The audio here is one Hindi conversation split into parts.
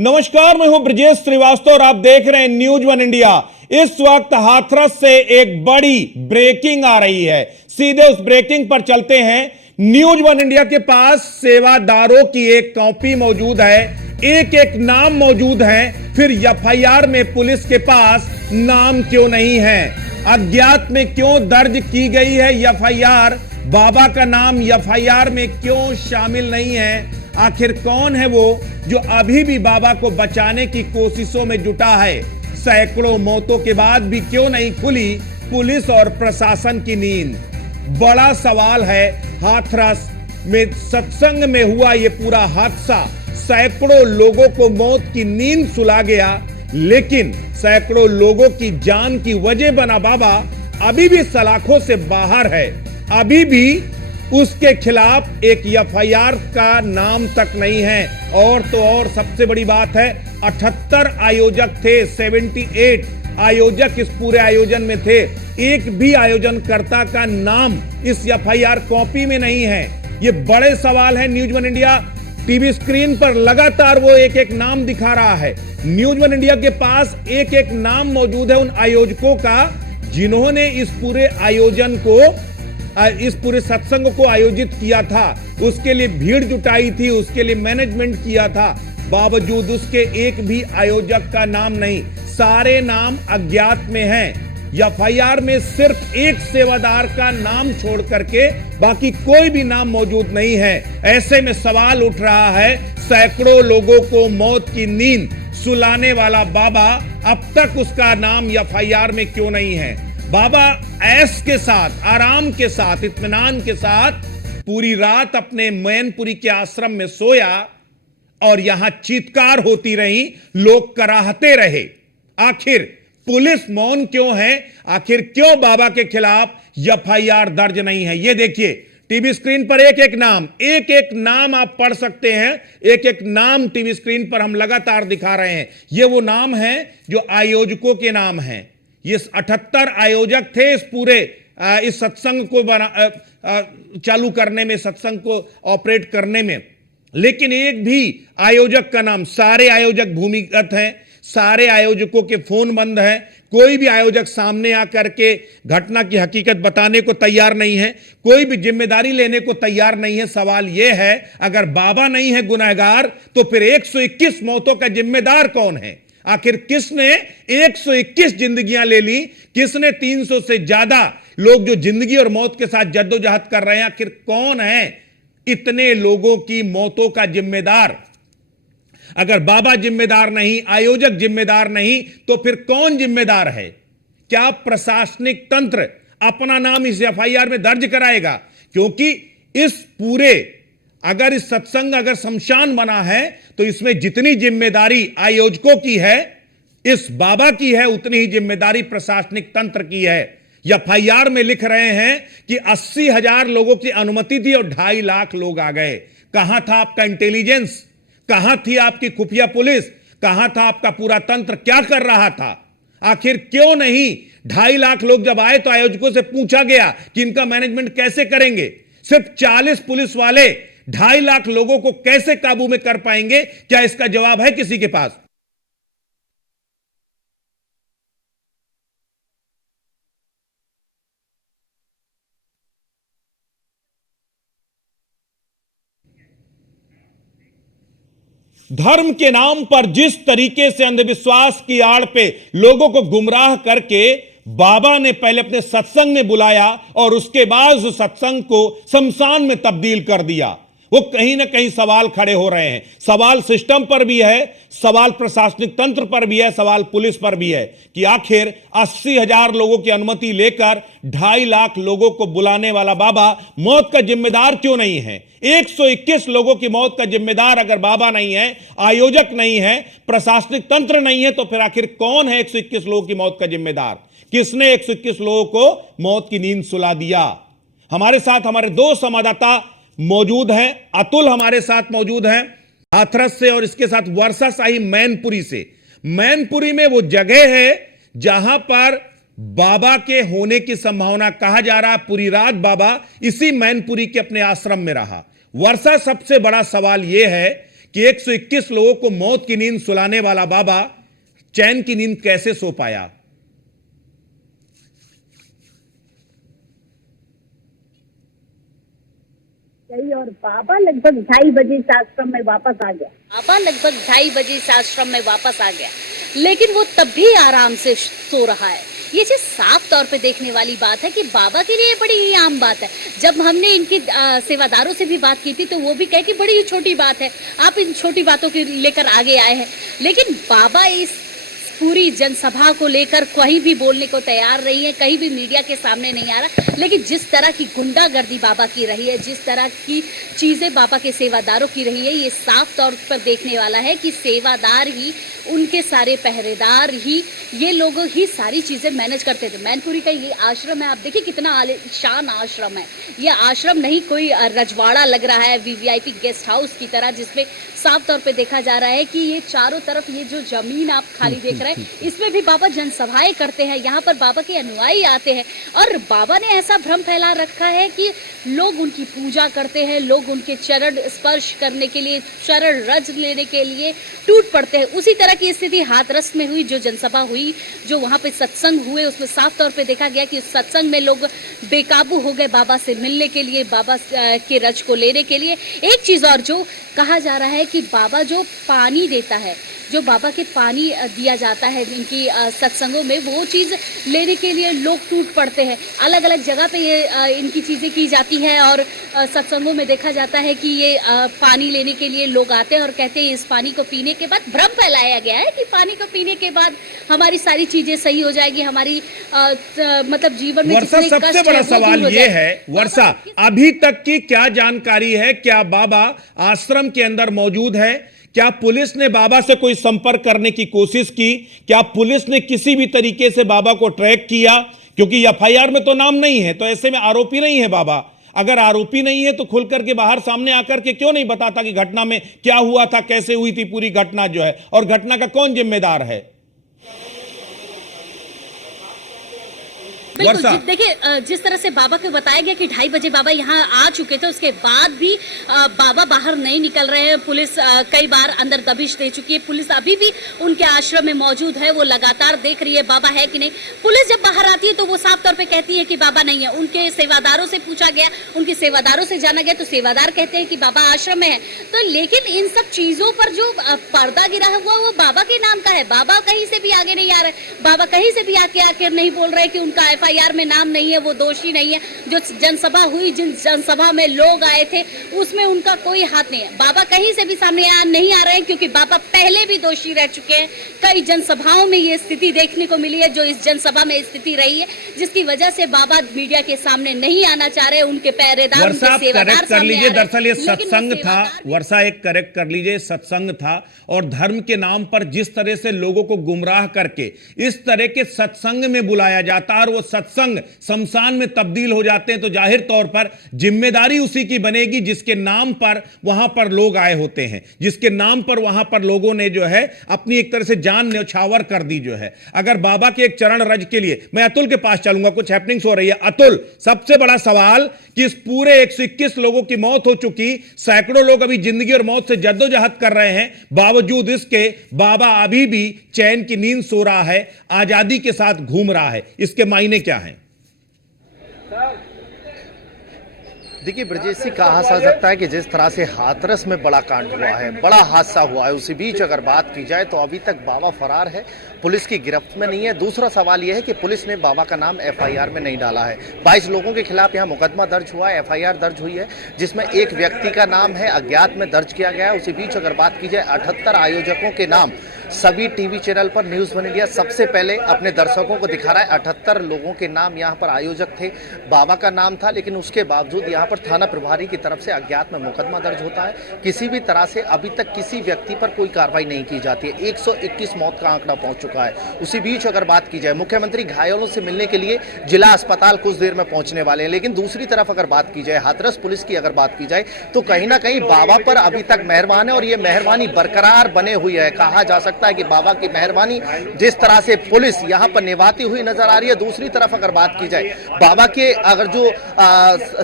नमस्कार, मैं हूं ब्रजेश श्रीवास्तव और आप देख रहे हैं न्यूज वन इंडिया। इस वक्त हाथरस से एक बड़ी ब्रेकिंग आ रही है। सीधे उस ब्रेकिंग पर चलते हैं। न्यूज वन इंडिया के पास सेवादारों की एक कॉपी मौजूद है, एक एक नाम मौजूद है, फिर एफआईआर में पुलिस के पास नाम क्यों नहीं है, अज्ञात में क्यों दर्ज की गई है एफआईआर, बाबा का नाम एफआईआर में क्यों शामिल नहीं है, आखिर कौन है वो जो अभी भी बाबा को बचाने की कोशिशों में जुटा है, सैकड़ों मौतों के बाद भी क्यों नहीं खुली पुलिस और प्रशासन की नींद। बड़ा सवाल है। हाथरस में सत्संग में हुआ ये पूरा हादसा सैकड़ों लोगों को मौत की नींद सुला गया, लेकिन सैकड़ों लोगों की जान की वजह बना बाबा अभी भी सलाखों से बाहर है। अभी भी उसके खिलाफ एक एफआईआर का नाम तक नहीं है। और तो और सबसे बड़ी बात है, 78 आयोजक थे, 78 आयोजक इस पूरे आयोजन में थे, एक भी आयोजनकर्ता का नाम इस एफआईआर कॉपी में नहीं है। ये बड़े सवाल है। News one India TV screen पर लगातार वो एक एक नाम दिखा रहा है। न्यूज वन इंडिया के पास एक एक नाम मौजूद है उन आयोजकों का जिन्होंने इस पूरे आयोजन को, इस पूरे सत्संग को आयोजित किया था, उसके लिए भीड़ जुटाई थी, उसके लिए मैनेजमेंट किया था। बावजूद उसके एक भी आयोजक का नाम नहीं, सारे नाम अज्ञात में हैं। एफआईआर में सिर्फ एक सेवादार का नाम छोड़ करके बाकी कोई भी नाम मौजूद नहीं है। ऐसे में सवाल उठ रहा है, सैकड़ों लोगों को मौत की नींद सुलाने वाला बाबा, अब तक उसका नाम एफआईआर में क्यों नहीं है। बाबा ऐश के साथ, आराम के साथ, इत्मीनान के साथ पूरी रात अपने मैनपुरी के आश्रम में सोया और यहां चीत्कार होती रही, लोग कराहते रहे। आखिर पुलिस मौन क्यों है? आखिर क्यों बाबा के खिलाफ एफआईआर दर्ज नहीं है? ये देखिए टीवी स्क्रीन पर एक एक नाम आप पढ़ सकते हैं। एक एक नाम टीवी स्क्रीन पर हम लगातार दिखा रहे हैं। ये वो नाम है जो आयोजकों के नाम हैं। ये 78 आयोजक थे इस पूरे इस सत्संग को चालू करने में, सत्संग को ऑपरेट करने में, लेकिन एक भी आयोजक का नाम, सारे आयोजक भूमिगत हैं, सारे आयोजकों के फोन बंद हैं, कोई भी आयोजक सामने आकर के घटना की हकीकत बताने को तैयार नहीं है, कोई भी जिम्मेदारी लेने को तैयार नहीं है। सवाल यह है, अगर बाबा नहीं है गुनहगार तो फिर 121 मौतों का जिम्मेदार कौन है? आखिर किसने 121 जिंदगियां ले ली? किसने 300 से ज्यादा लोग जो जिंदगी और मौत के साथ जद्दोजहद कर रहे हैं, आखिर कौन है इतने लोगों की मौतों का जिम्मेदार? अगर बाबा जिम्मेदार नहीं, आयोजक जिम्मेदार नहीं, तो फिर कौन जिम्मेदार है? क्या प्रशासनिक तंत्र अपना नाम इस एफआईआर में दर्ज कराएगा? क्योंकि इस पूरे, अगर इस सत्संग अगर शमशान बना है तो इसमें जितनी जिम्मेदारी आयोजकों की है, इस बाबा की है, उतनी ही जिम्मेदारी प्रशासनिक तंत्र की है। एफआईआर में लिख रहे हैं कि 80,000 लोगों की अनुमति थी और 2.5 लाख लोग आ गए। कहां था आपका इंटेलिजेंस? कहां थी आपकी खुफिया पुलिस? कहां था आपका पूरा तंत्र? क्या कर रहा था? आखिर क्यों नहीं? 2.5 लाख लोग जब आए तो आयोजकों से पूछा गया कि इनका मैनेजमेंट कैसे करेंगे? सिर्फ 40 पुलिस वाले 2.5 लाख लोगों को कैसे काबू में कर पाएंगे? क्या इसका जवाब है किसी के पास? धर्म के नाम पर जिस तरीके से अंधविश्वास की आड़ पे लोगों को गुमराह करके बाबा ने पहले अपने सत्संग में बुलाया और उसके बाद उस सत्संग को शमशान में तब्दील कर दिया, वो कहीं ना कहीं सवाल खड़े हो रहे हैं। सवाल सिस्टम पर भी है, सवाल प्रशासनिक तंत्र पर भी है, सवाल पुलिस पर भी है कि आखिर 80,000 लोगों की अनुमति लेकर 2.5 लाख लोगों को बुलाने वाला बाबा मौत का जिम्मेदार क्यों नहीं है? 121 लोगों की मौत का जिम्मेदार अगर बाबा नहीं है, आयोजक नहीं है, प्रशासनिक तंत्र नहीं है, तो फिर आखिर कौन है 121 लोगों की मौत का जिम्मेदार? किसने 121 लोगों को मौत की नींद सुला दिया? हमारे साथ हमारे 2 संवाददाता मौजूद हैं। अतुल हमारे साथ मौजूद हैं हाथरस से और इसके साथ वर्षा शाही मैनपुरी से। मैनपुरी में वो जगह है जहां पर बाबा के होने की संभावना, कहा जा रहा पूरी रात बाबा इसी मैनपुरी के अपने आश्रम में रहा। वर्षा, सबसे बड़ा सवाल यह है कि 121 लोगों को मौत की नींद सुलाने वाला बाबा चैन की नींद कैसे सो पाया। और बाबा लगभग 2:30 बजे इस आश्रम में वापस आ गया। बाबा लगभग 2:30 बजे इस आश्रम में वापस आ गया, लेकिन वो तब भी आराम से सो रहा है। ये चीज साफ तौर पे देखने वाली बात है कि बाबा के लिए बड़ी ही आम बात है। जब हमने इनकी सेवादारों से भी बात की थी तो वो भी कहे कि बड़ी ही छोटी बात है, आप इन छोटी बातों के लेकर आगे आए हैं। लेकिन बाबा इस पूरी जनसभा को लेकर कहीं भी बोलने को तैयार नहीं है, कहीं भी मीडिया के सामने नहीं आ रहा। लेकिन जिस तरह की गुंडागर्दी बाबा की रही है, जिस तरह की चीजें बाबा के सेवादारों की रही है, ये साफ तौर पर देखने वाला है कि सेवादार ही, उनके सारे पहरेदार ही, ये लोग ही सारी चीजें मैनेज करते थे। मैनपुरी का ये आश्रम है, आप देखिए कितना आलीशान आश्रम है। ये आश्रम नहीं कोई रजवाड़ा लग रहा है वीवीआईपी गेस्ट हाउस की तरह, जिसमें साफ तौर पे देखा जा रहा है कि ये चारों तरफ ये जो जमीन आप खाली देख रहे हैं, इसमें भी बाबा जनसभाएं करते हैं। यहाँ पर बाबा के अनुयायी आते हैं और बाबा ने ऐसा भ्रम फैला रखा है कि लोग उनकी पूजा करते हैं, लोग उनके चरण स्पर्श करने के लिए, चरण रज लेने के लिए टूट पड़ते हैं। उसी तरह की स्थिति हाथरस में हुई, जो जनसभा हुई, जो वहाँ पे सत्संग हुए, उसमें साफ तौर पे देखा गया कि सत्संग में लोग बेकाबू हो गए बाबा से मिलने के लिए, बाबा के रज को लेने के लिए। एक चीज और जो कहा जा रहा है कि बाबा जो पानी देता है, जो बाबा के पानी दिया जाता है इनकी सत्संगों में, वो चीज़ लेने के लिए लोग टूट पड़ते हैं। अलग अलग जगह पे ये इनकी चीज़ें की जाती है और सत्संगों में देखा जाता है कि ये पानी लेने के लिए लोग आते हैं और कहते हैं इस पानी को पीने के बाद, भ्रम फैलाया गया है कि पानी को पीने के बाद हमारी सारी चीज़ें सही हो जाएगी, हमारी मतलब जीवन में वर्षा, सबसे बड़ा सवाल ये है वर्षा, अभी तक की क्या जानकारी है? क्या बाबा आश्रम के अंदर मौजूद है? क्या पुलिस ने बाबा से कोई संपर्क करने की कोशिश की? क्या पुलिस ने किसी भी तरीके से बाबा को ट्रैक किया? क्योंकि एफआईआर में तो नाम नहीं है, तो ऐसे में आरोपी नहीं है बाबा। अगर आरोपी नहीं है तो खुल करके बाहर सामने आकर के क्यों नहीं बताता कि घटना में क्या हुआ था, कैसे हुई थी पूरी घटना जो है, और घटना का कौन जिम्मेदार है? बिल्कुल, देखिए जिस तरह से बाबा को बताया गया कि 2:30 बजे बाबा यहाँ आ चुके थे, उसके बाद भी बाबा बाहर नहीं निकल रहे हैं। पुलिस कई बार अंदर दबिश दे चुकी है। पुलिस अभी भी उनके आश्रम में मौजूद है, वो लगातार देख रही है बाबा है कि नहीं। पुलिस जब बाहर आती है तो वो साफ तौर पे कहती है कि बाबा नहीं है। उनके सेवादारों से पूछा गया, उनके सेवादारों से जाना गया तो सेवादार कहते हैं कि बाबा आश्रम में है। तो लेकिन इन सब चीजों पर जो पर्दा गिरा है वो बाबा के नाम का है। बाबा कहीं से भी आगे नहीं आ रहे, बाबा कहीं से भी आके नहीं बोल रहे कि उनका एफआईआर में नाम नहीं है, वो दोषी नहीं है। जो जनसभा हुई, जिन जनसभा में लोग आए थे, उसमें उनका कोई हाथ नहीं है। बाबा कहीं से भी सामने नहीं आ रहे हैं, क्योंकि बाबा पहले भी दोषी रह चुके हैं। कई जनसभाओं में ये स्थिति देखने को मिली है, जो इस जनसभा में स्थिति रही है, जिसकी वजह से बाबा मीडिया के सामने नहीं आना चाह रहे। उनके पहरेदार, उनके सेवादार कर लीजिए, दरअसल ये सत्संग था वर्षा, एक करेक्ट कर लीजिए, सत्संग था और धर्म के नाम पर जिस तरह से लोगों को गुमराह करके इस तरह के सत्संग में बुलाया जाता है और वो सत्संग शमशान में तब्दील हो जाते हैं, तो जाहिर तौर पर जिम्मेदारी उसी की बनेगी जिसके नाम पर वहां पर लोग आए होते हैं, जिसके नाम पर वहां पर लोगों ने जो है अपनी एक तरह से जान न्यौछावर कर दी जो है। अगर बाबा के एक चरण रज के लिए, मैं अतुल के पास चलूंगा, कुछ हैपनिंग्स हो रही है। अतुल, सबसे बड़ा सवाल कि इस पूरे 121 लोगों की मौत हो चुकी, सैकड़ों लोग अभी जिंदगी और मौत से जद्दोजहद कर रहे हैं, बावजूद इसके बाबा अभी भी चैन की नींद सो रहा है, आजादी के साथ घूम रहा है। इसके मायने क्या हैं? देखिए ब्रजेश जी, कहा जा सकता है कि जिस तरह से हाथरस में बड़ा कांड हुआ है, बड़ा हादसा हुआ है, उसी बीच अगर बात की जाए तो अभी तक बाबा फरार है, पुलिस की गिरफ्त में नहीं है। दूसरा सवाल यह है कि पुलिस ने बाबा का नाम एफआईआर में नहीं डाला है। 22 लोगों के खिलाफ यहाँ मुकदमा दर्ज हुआ है, एफआईआर दर्ज हुई है, जिसमें एक व्यक्ति का नाम है अज्ञात में दर्ज किया गया है। उसी बीच अगर बात की जाए 78 आयोजकों के नाम सभी टीवी चैनल पर न्यूज़ वन इंडिया सबसे पहले अपने दर्शकों को दिखा रहा है। 78 लोगों के नाम यहाँ पर आयोजक थे, बाबा का नाम था, लेकिन उसके बावजूद यहाँ पर थाना प्रभारी की तरफ से अज्ञात में मुकदमा दर्ज होता है। किसी भी तरह से अभी तक किसी व्यक्ति पर कोई कार्रवाई नहीं की जाती है। 121 मौत का आंकड़ा पहुंच चुका है। उसी बीच अगर बात की जाए, मुख्यमंत्री घायलों से मिलने के लिए जिला अस्पताल कुछ देर में पहुंचने वाले हैं, लेकिन दूसरी तरफ अगर बात की जाए हाथरस पुलिस की अगर बात की जाए तो कहीं ना कहीं बाबा पर अभी तक मेहरबान है और ये मेहरबानी बरकरार बने हुई है। कहा जा सकता लगता है कि बाबा की मेहरबानी जिस तरह से पुलिस यहाँ पर निभाती हुई नजर आ रही है। दूसरी तरफ अगर बात की जाए बाबा के अगर जो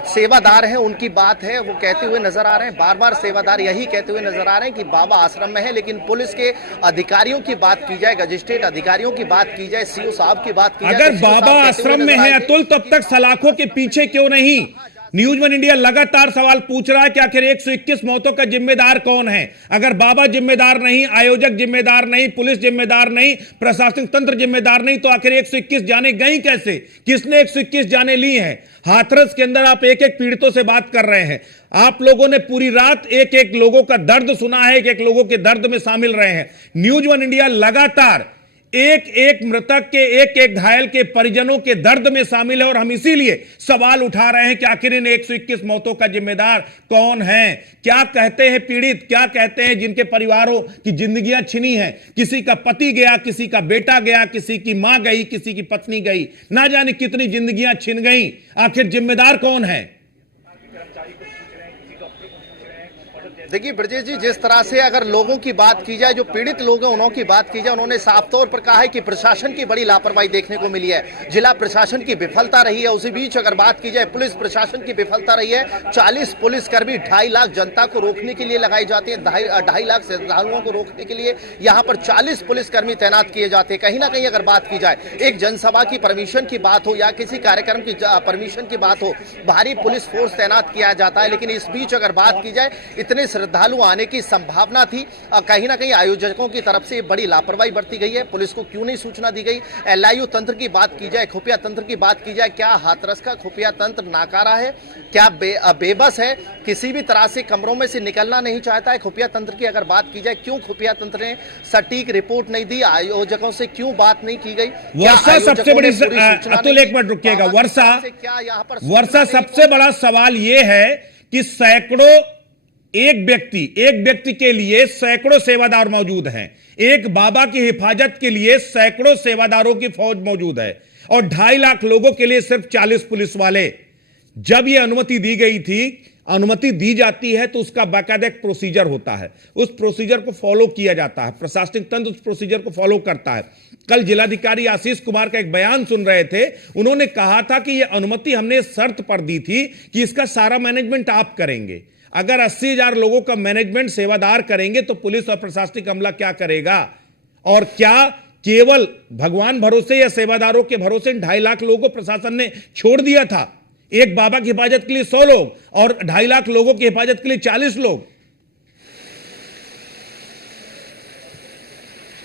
सेवादार हैं उनकी बात है, वो कहते हुए नजर आ रहे हैं, बार बार सेवादार यही कहते हुए नजर आ रहे हैं कि बाबा आश्रम में है। लेकिन पुलिस के अधिकारियों की बात की जाए, मजिस्ट्रेट अधिकारियों की बात की जाए, सीओ साहब की बात की जाए, अगर बाबा आश्रम में है अतुल, तब तक सलाखों के पीछे क्यों नहीं? न्यूज वन इंडिया लगातार सवाल पूछ रहा है कि आखिर 121 मौतों का जिम्मेदार कौन है? अगर बाबा जिम्मेदार नहीं, आयोजक जिम्मेदार नहीं, पुलिस जिम्मेदार नहीं, प्रशासनिक तंत्र जिम्मेदार नहीं, तो आखिर 121 जाने गई कैसे? किसने 121 जाने ली हैं? हाथरस के अंदर आप एक एक पीड़ितों से बात कर रहे हैं। आप लोगों ने पूरी रात एक एक लोगों का दर्द सुना है, एक एक लोगों के दर्द में शामिल रहे हैं। न्यूज वन इंडिया लगातार एक एक मृतक के, एक एक घायल के परिजनों के दर्द में शामिल है और हम इसीलिए सवाल उठा रहे हैं कि आखिर इन 121 मौतों का जिम्मेदार कौन है? क्या कहते हैं पीड़ित, क्या कहते हैं जिनके परिवारों की जिंदगियां छिनी हैं? किसी का पति गया, किसी का बेटा गया, किसी की मां गई, किसी की पत्नी गई, ना जाने कितनी जिंदगियां छिन गई। आखिर जिम्मेदार कौन है? देखिए ब्रजेश जी, जिस तरह से अगर लोगों की बात की जाए, जो पीड़ित लोग हैं उन्होंने की बात की जाए, उन्होंने साफ तौर पर कहा है कि प्रशासन की बड़ी लापरवाही देखने को मिली है, जिला प्रशासन की विफलता रही है। उसी बीच अगर बात की जाए पुलिस प्रशासन की विफलता रही है। 40 पुलिसकर्मी 2.5 लाख जनता को रोकने के लिए लगाई जाती है, 2.5 लाख श्रद्धालुओं को रोकने के लिए यहाँ पर 40 पुलिसकर्मी तैनात किए जाते हैं। कहीं ना कहीं अगर बात की जाए, एक जनसभा की परमिशन की बात हो या किसी कार्यक्रम की परमिशन की बात हो, भारी पुलिस फोर्स तैनात किया जाता है। लेकिन इस बीच अगर बात की जाए, इतने श्रद्धालु आने की संभावना थी, कहीं ना कहीं आयोजकों की तरफ से बड़ी लापरवाही बरती गई है। पुलिस को क्यों नहीं सूचना दी गई? एलआईयू तंत्र की बात की जाए, खुफिया तंत्र की बात की जाए, क्या हाथरस का खुफिया तंत्र नाकारा है? क्या बेबस है? किसी भी तरह से कमरों में से निकलना नहीं चाहता है? खुफिया तंत्र की अगर बात की जाए, क्यों खुफिया तंत्र ने सटीक रिपोर्ट नहीं दी? आयोजकों से क्यों बात नहीं की गई? वर्षा सबसे बड़ी, अतुल एक मिनट रुकिएगा, वर्षा सबसे बड़ा सवाल यह है कि सैकड़ों एक व्यक्ति के लिए सैकड़ों सेवादार मौजूद हैं। एक बाबा की हिफाजत के लिए सैकड़ों सेवादारों की फौज मौजूद है और 2.5 लाख लोगों के लिए सिर्फ 40 पुलिस वाले। जब यह अनुमति दी गई थी, अनुमति दी जाती है तो उसका बाकायदा एक प्रोसीजर होता है, उस प्रोसीजर को फॉलो किया जाता है, प्रशासनिक तंत्र उस प्रोसीजर को फॉलो करता है। कल जिलाधिकारी आशीष कुमार का एक बयान सुन रहे थे, उन्होंने कहा था कि यह अनुमति हमने शर्त पर दी थी कि इसका सारा मैनेजमेंट आप करेंगे। अगर 80,000 लोगों का मैनेजमेंट सेवादार करेंगे तो पुलिस और प्रशासनिक अमला क्या करेगा? और क्या केवल भगवान भरोसे या सेवादारों के भरोसे 2.5 लाख लोगों को प्रशासन ने छोड़ दिया था? एक बाबा की हिफाजत के लिए 100 लोग और 2.5 लाख लोगों की हिफाजत के लिए 40 लोग।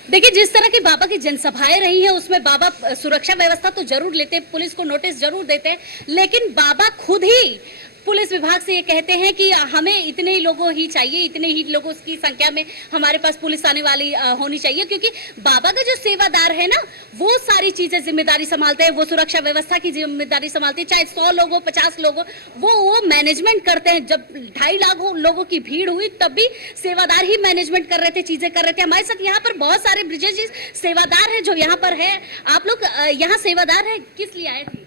देखिए, जिस तरह की बाबा की जनसभाएं रही हैं उसमें बाबा सुरक्षा व्यवस्था तो जरूर लेते हैं, पुलिस को नोटिस जरूर देते हैं, लेकिन बाबा खुद ही पुलिस विभाग से ये कहते हैं कि हमें इतने ही लोगों ही चाहिए, इतने ही लोगों की संख्या में हमारे पास पुलिस आने वाली होनी चाहिए, क्योंकि बाबा का जो सेवादार है ना, वो सारी चीजें जिम्मेदारी संभालते हैं, वो सुरक्षा व्यवस्था की जिम्मेदारी संभालते हैं, चाहे 100 लोगों 50 लोगों, वो मैनेजमेंट करते हैं। जब 2.5 लाख लोगों की भीड़ हुई तब भी सेवादार ही मैनेजमेंट कर रहे थे, चीजें कर रहे थे। हमारे साथ यहाँ पर बहुत सारे ब्रिजेश जी सेवादार है जो यहाँ पर है। आप लोग यहाँ सेवादार है, किस लिए आए थे?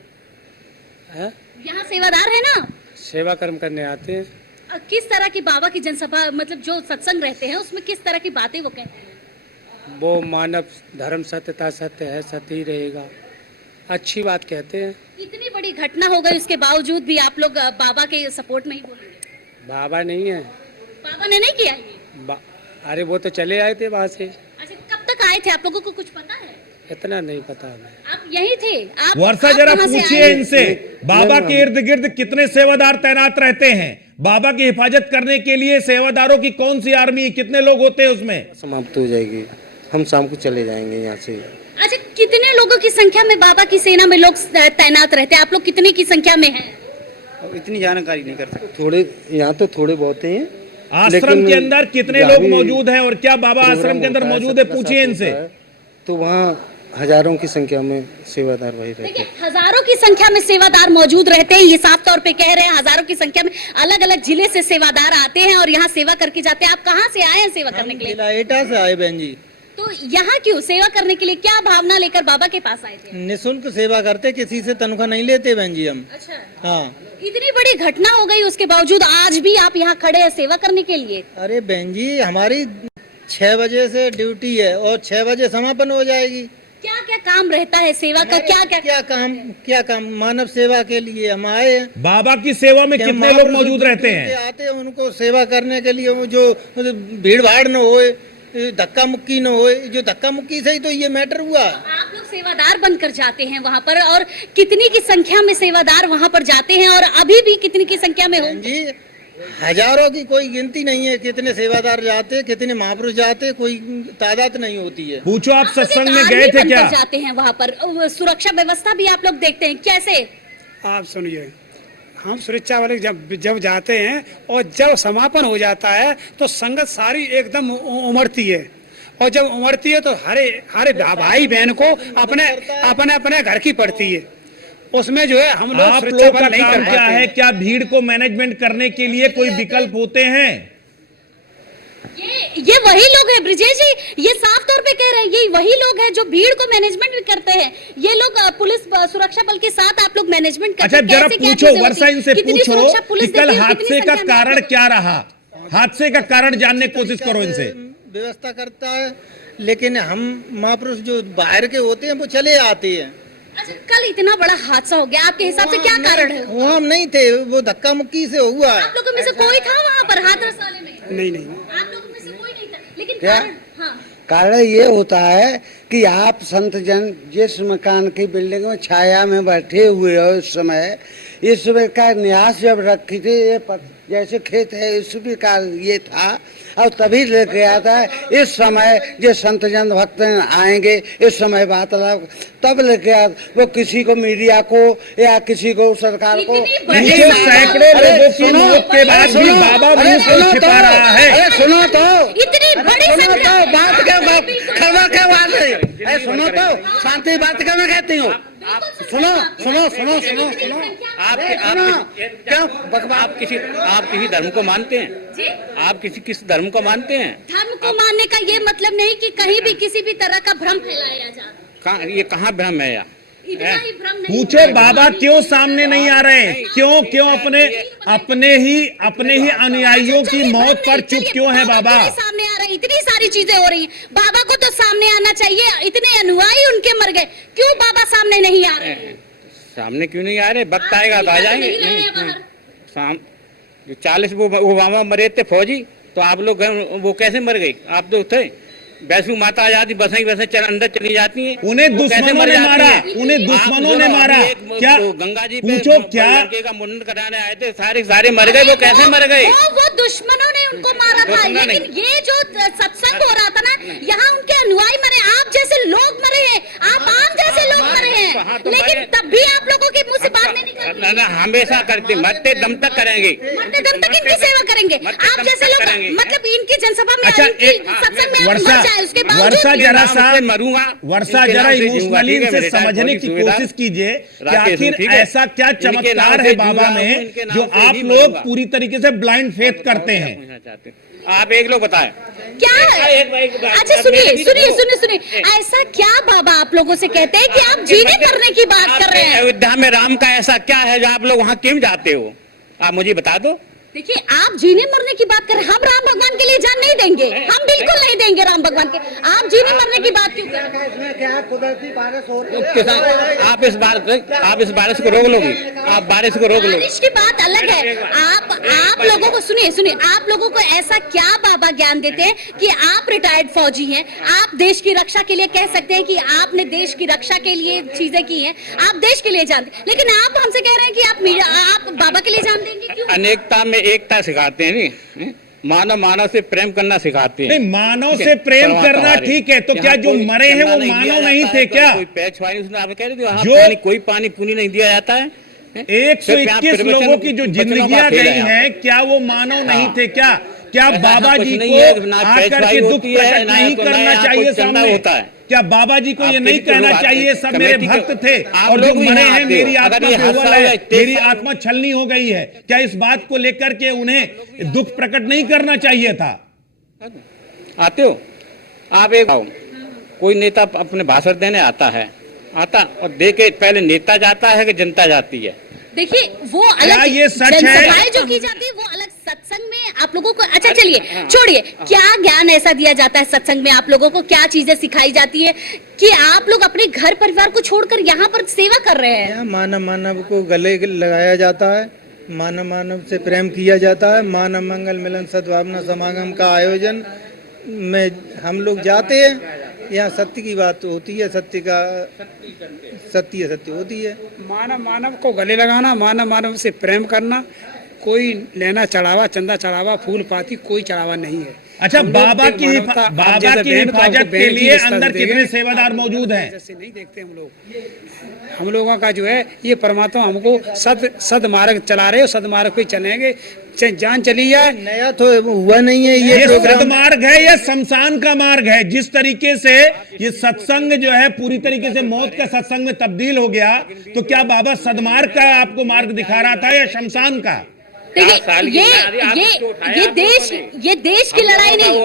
यहाँ सेवादार है ना, सेवा कर्म करने आते हैं। किस तरह की बाबा की जनसभा, मतलब जो सत्संग रहते हैं उसमें किस तरह की बातें वो कहते हैं? वो मानव धर्म सत्यता सत्य है, सत्य ही रहेगा, अच्छी बात कहते हैं। इतनी बड़ी घटना हो गई उसके बावजूद भी आप लोग बाबा के सपोर्ट में ही बोलेंगे? बाबा नहीं है, बाबा ने नहीं किया ये? अरे वो तो चले आए थे वहाँ से। अच्छा, कब तक आए थे? आप लोगों को कुछ पता है? इतना नहीं पता हमें। आप यही थे? आप वर्षा जरा पूछिए इनसे, बाबा के इर्द गिर्द कितने सेवादार तैनात रहते हैं? बाबा की हिफाजत करने के लिए सेवादारों की कौन सी आर्मी, कितने लोग होते हैं उसमें? समाप्त हो जाएगी, हम शाम को चले जाएंगे यहाँ से। अच्छा, कितने लोगों की संख्या में बाबा की सेना में लोग तैनात रहते हैं? आप लोग कितने की संख्या में हैं? इतनी जानकारी नहीं कर सकते, थोड़े यहाँ तो थोड़े बहुत हैं। आश्रम के अंदर कितने लोग मौजूद हैं और क्या बाबा आश्रम के अंदर मौजूद है? पूछिए इनसे। तो वहाँ हजारों की संख्या में सेवादार वही रहते हैं। हजारों की संख्या में सेवादार मौजूद रहते हैं, ये साफ तौर पे कह रहे हैं। हजारों की संख्या में अलग अलग जिले से सेवादार आते हैं और यहाँ सेवा करके जाते हैं। आप कहाँ से आए हैं सेवा करने के लिए? जिला एटा से आए बहन जी। तो यहाँ क्यों सेवा करने के लिए, क्या भावना लेकर बाबा के पास आए थे? निःशुल्क सेवा करते, किसी से तनख्वाह नहीं लेते बहन जी हम। अच्छा, हाँ। इतनी बड़ी घटना हो गई उसके बावजूद आज भी आप यहाँ खड़े हैं सेवा करने के लिए? अरे बहन जी, हमारी 6 बजे से ड्यूटी है और 6 बजे समापन हो जाएगी। क्या क्या काम रहता है सेवा का, क्या क्या क्या काम मानव सेवा के लिए हम आए हैं। बाबा की सेवा में कि कितने हम लोग महापुरुष मौजूद रहते हैं? आते हैं उनको सेवा करने के लिए, वो जो भीड़ भाड़ न होए, धक्का मुक्की न होए। जो धक्का मुक्की से ही तो ये मैटर हुआ। आप लोग सेवादार बनकर जाते हैं वहाँ पर, और कितनी की संख्या में सेवादार वहाँ पर जाते हैं, और अभी भी कितनी की संख्या में होंगे? जी हजारों की कोई गिनती नहीं है, कितने सेवादार जाते, कितने महापुरुष जाते, कोई तादाद नहीं होती है। पूछो आप आप लोग सत्संग में एक गए आर्मी थे क्या? बनकर जाते हैं वहाँ पर, सुरक्षा व्यवस्था भी आप लोग देखते हैं कैसे? आप सुनिए, हम सुरक्षा वाले जब जाते हैं और जब समापन हो जाता है तो संगत सारी एकदम उमड़ती है, और जब उमड़ती है तो हरे भाई बहन को अपने अपने अपने घर की पड़ती है। उसमें जो है हम लोग आप सुरक्षा लोग का बल नहीं काम कर क्या पाते है? क्या भीड़ को मैनेजमेंट करने के लिए कोई विकल्प होते हैं? ये वही लोग हैं ब्रिजेश जी, ये साफ तौर पे कह रहे हैं, ये वही लोग हैं जो भीड़ को मैनेजमेंट भी करते हैं। ये लोग पुलिस सुरक्षा बल के साथ आप लोग मैनेजमेंट करते अच्छा हैं। जरा कैसे क्या पूछो चीजें वर्षा, होती? इनसे कितनी पूछो सुरक्षा कि पुलिस कल देती है, कितनी हादसे का संख्या में कारण आप लोग- क्या रहा? हादसे का कारण जानने की कोशिश करो इनसे। व्यवस्था करता है, लेकिन हम महापुरुष जो बाहर के होते हैं वो चले आते हैं। अच्छा, कल इतना बड़ा हादसा हो गया, आपके हिसाब से क्या कारण है? वहाँ हम नहीं थे, वो धक्का मुक्की से हुआ है। आप लोगों में से कोई था वहाँ पर हाथरस वाले में? नहीं आप लोगों में से कोई नहीं था, लेकिन क्या? कारण, हाँ, कारण ये होता है कि आप संत जन जिस मकान की बिल्डिंग में छाया में बैठे हुए हो इस समय का न्यास जब रखी थी, जैसे खेत है इसी का ये था, और तभी लेके गया था। इस समय जो संत जन भक्त आएंगे, इस समय बात तब लेके आ, वो किसी को मीडिया को या किसी को सरकार को नीचे सैकड़ों लोगों की मौत के बाद भी बाबा मुंह को छिपा रहा है। अरे सुनो तो, इतनी बड़ी सुनो संख्या तो, बात क्या खबर क्या बात है? अरे सुनो तो, शांति बात क्या मैं कहती हूँ। सुनो सुनो सुनो सुनो सुनो, आप किसी धर्म को मानते हैं? आप किस धर्म को मानते हैं? धर्म को मानने का ये मतलब नहीं कि कहीं भी किसी भी तरह का भ्रम फैलाया जाए। ये कहाँ भ्रम है या? इतना ही भ्रम नहीं। पूछो बाबा क्यों सामने नहीं आ रहे? क्यों अपने ही अनुयायियों की मौत पर चुप क्यों है बाबा? सामने आ रहे, इतनी सारी चीजें हो रही हैं, बाबा को तो सामने आना चाहिए। इतने अनुयायी उनके मर गए, क्यों बाबा सामने नहीं आ रहे? सामने क्यों नहीं आ रहे? वक्त आएगा तो आ जाएंगे। शाम 40 वो ओबामा मरे थे फौजी, तो आप लोग वो कैसे मर गए? आप तो थे, वैष्णो माता आ जाती, बसें अंदर चली जाती हैं। उन्हें दुश्मनों ने मारा, उन्हें दुश्मनों ने मारा। क्या गंगा जी पूछो क्या लड़के का मुंडन कराने आए थे, सारे मर गए। वो कैसे मर गए? वो दुश्मनों ने उनको मारा था, लेकिन ये जो सत्संग हो रहा था ना, यहाँ उनके अनुयायी मरे, आप जैसे लोग मरे हैं, आप आम जैसे लोग मरे हैं, लेकिन तब भी आप लोगों के मुंह से बात नहीं निकलती। हमेशा करते, मरते दम तक करेंगे, मरते दम तक इनकी सेवा करेंगे। आप जैसे लोग मतलब इनकी जनसभा में, अच्छा, इनकी सत्संग में आप मर जाए, उसके वर्षा जरा सा मरूंगा, वर्षा जरा इमोशनली इनसे समझने की कोशिश कीजिए कि आखिर ऐसा क्या चमत्कार है बाबा में जो आप लोग पूरी तरीके से ब्लाइंड फेथ करते हैं? आप एक लोग बताएं क्या है? अच्छा सुनिए, ऐसा क्या बाबा आप लोगों से कहते हैं कि आप जीने मरने की बात कर रहे हैं? अयोध्या में राम का ऐसा क्या है जो आप लोग वहाँ क्यों जाते हो? आप मुझे बता दो। देखिए, आप जीने मरने की बात कर रहे हैं, हम राम भगवान के लिए जान नहीं देंगे, हम बिल्कुल नहीं देंगे राम भगवान के। आप जीने मरने की बात क्यों कर रहे हैं? इसमें क्या है, कुदरती बारिश हो रही है। आप इस बारिश को रोक लोगे? आप बारिश को रोक लोगे? बारिश की बात अलग है। आप लोगों को सुनिए, आप लोगों को ऐसा क्या बाबा ज्ञान देते हैं कि आप रिटायर्ड फौजी हैं, आप देश की रक्षा के लिए कह सकते हैं कि आपने देश की रक्षा के लिए चीजें की हैं, आप देश के लिए जानते, लेकिन आप हमसे कह रहे हैं कि आप बाबा के लिए जान देंगे? क्यों? अनेकता में एकता सिखाते हैं, नहीं मानव से प्रेम करना सिखाते हैं। नहीं, मानव से प्रेम करना ठीक है, तो क्या जो मरे हैं वो मानव नहीं थे क्या? कोई पैच वाली उसने आप कह रहे थे, कोई पानी पुनी नहीं दिया जाता है। 121 लोगों की जो जिंदगियां गई हैं, क्या वो मानव नहीं थे क्या? क्या बाबा जी को आकर के दुख प्रकट नहीं करना चाहिए सामने? होता है क्या बाबा जी को ये नहीं कहना चाहिए सब मेरे भक्त थे और जो मरे हैं मेरी आत्मा पे हुआ है, मेरी आत्मा छलनी हो गई है? क्या इस बात को लेकर के उन्हें दुख प्रकट नहीं करना चाहिए था? आते हो आप? एक कोई नेता अपने भाषण देने आता और देखे पहले नेता जाता है कि जनता जाती है? देखिए, वो अलग ये सच है? जनसभाएं जो की जाती है वो अलग, सत्संग में आप लोगों को, अच्छा चलिए छोड़िए, क्या ज्ञान ऐसा दिया जाता है सत्संग में? आप लोगों को क्या चीजें सिखाई जाती है कि आप लोग अपने घर परिवार को छोड़कर यहाँ पर सेवा कर रहे हैं? यहाँ मानव मानव को गले लगाया जाता है, मानव मानव से प्रेम किया जाता है, मानव मंगल मिलन सद्भावना समागम का आयोजन में हम लोग जाते हैं। यहाँ सत्य की बात होती है, सत्य होती है। मानव मानव को गले लगाना, मानव मानव से प्रेम करना, कोई लेना चढ़ावा, चंदा चढ़ावा, फूल पाती कोई चढ़ावा नहीं है। अच्छा, हम लोग बाबा एक की मानवता, आप जैसे बहन को हिफाजत आपको के बहन की लिए रिश्ता अंदर देंगे। कितने सेवादार मौजूद हैं? जैसे नहीं देखते हम लोग। हम लोगों का जो है ये परमात्मा हमको सद मार्ग चला रहे हो, सद मार्ग पे चलेंगे, चाहे जान चली जाए। नया तो हुआ नहीं है ये प्रोग्राम। सदमार्ग है, ये शमशान का मार्ग है। जिस तरीके से ये सत्संग जो है पूरी तरीके से मौत का सत्संग में तब्दील हो गया, तो क्या बाबा सदमार्ग का आपको मार्ग दिखा रहा था या शमशान का? देखिए, ये देश की लड़ाई नहीं,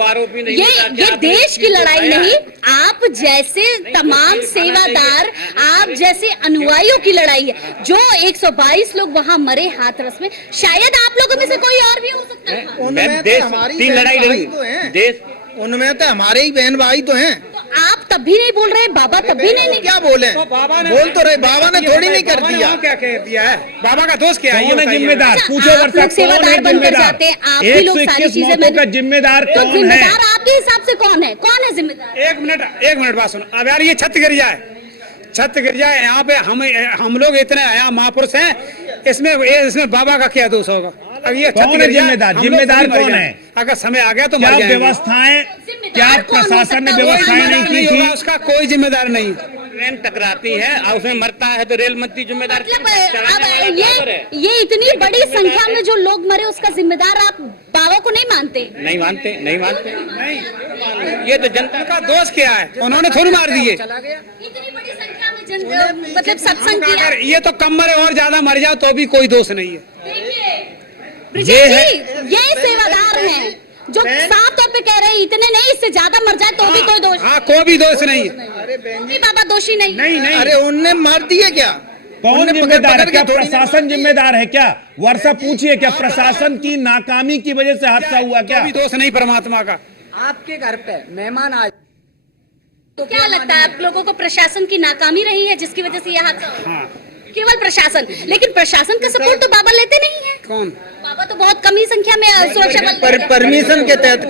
ये देश की लड़ाई नहीं, आप जैसे तमाम सेवादार, आप जैसे अनुयायियों की लड़ाई है। जो 122 लोग वहाँ मरे हाथरस में, शायद आप लोगों में से कोई और भी हो सकता है। उनमें तो हमारी बहन भाई तो हैं, उनमें तो हमारे ही बहन भाई तो हैं। तो आप तब भी नहीं बोल रहे, बाबा तब भी नहीं क्या बोले? बोल तो रहे, बाबा ने थोड़ी नहीं कर दिया। क्या कह दिया है? बाबा का दोस्त क्या है? कौन है जिम्मेदार? अच्छा, पूछो आप वर्षा, लोग कौन है सेवादार बनकर जिम्मेदार? जाते हैं, आप ही लोग सारी 121 चीजें मौतों का जिम्मेदार तो कौन है? जिम्मेदार आपके हिसाब से कौन है? कौन है जिम्मेदार? एक मिनट बात सुनो। अब यार ये छत गिर जाए यहाँ पे, हम लोग इतने यहाँ महापुरुष हैं, इसमें बाबा का क्या दोष होगा? अब ये छत कौन है गिर जाए, जिम्मेदार? हम लोग जिम्मेदार सभी मर कौन जाएं। है? अगर समय आ गया तो क्या मर जाएंगे। व्यवस्थाएं, क्या जिम्मेदार कौन हो प्रशासन ने सकता है? व्यवस्थाएं नहीं की होगा, थी? उसका कोई जिम्मेदार नहीं। ट्रेन टकराती है और उसमें मरता है तो रेल मंत्री जिम्मेदार। मतलब चलाने वाला अब ड्राइवर है। ये इतनी बड़ी संख्या में जो लोग मरे, उसका जिम्मेदार आप बाबा को नहीं मानते? नहीं मानते। ये तो जनता का दोष क्या है? उन्होंने थोड़ी मार दिए। इतनी बड़ी संख्या में मतलब सत्संग किया। अगर ये तो कम मरे और ज्यादा मर जाओ तो भी कोई दोष नहीं है। देखिए ब्रिजेश जी, यही सेवादार हैं जो साफ तौर पे कह रहे हैं इतने नहीं, इससे ज्यादा मर जाए तो भी कोई दोष, हाँ, कोई भी दोष नहीं है। अरे बहन भी बाबा दोषी नहीं। अरे उनने मार दिए क्या? कौन उनने जिम्मेदार है? पकड़ क्या के थोड़ी ना प्रशासन जिम्मेदार है? क्या वर्षा पूछिए, क्या प्रशासन की नाकामी की वजह से हादसा हुआ? क्या कोई भी दोष नहीं परमात्मा का। आपके घर पे मेहमान आ तो क्या लगता है आप लोगों को प्रशासन की नाकामी रही है जिसकी वजह से यह हादसा हुआ? केवल प्रशासन, लेकिन प्रशासन का सपोर्ट तो बाबा लेते नहीं है। कौन? बाबा तो बहुत कम ही संख्या में सुरक्षा बल परमिशन के तहत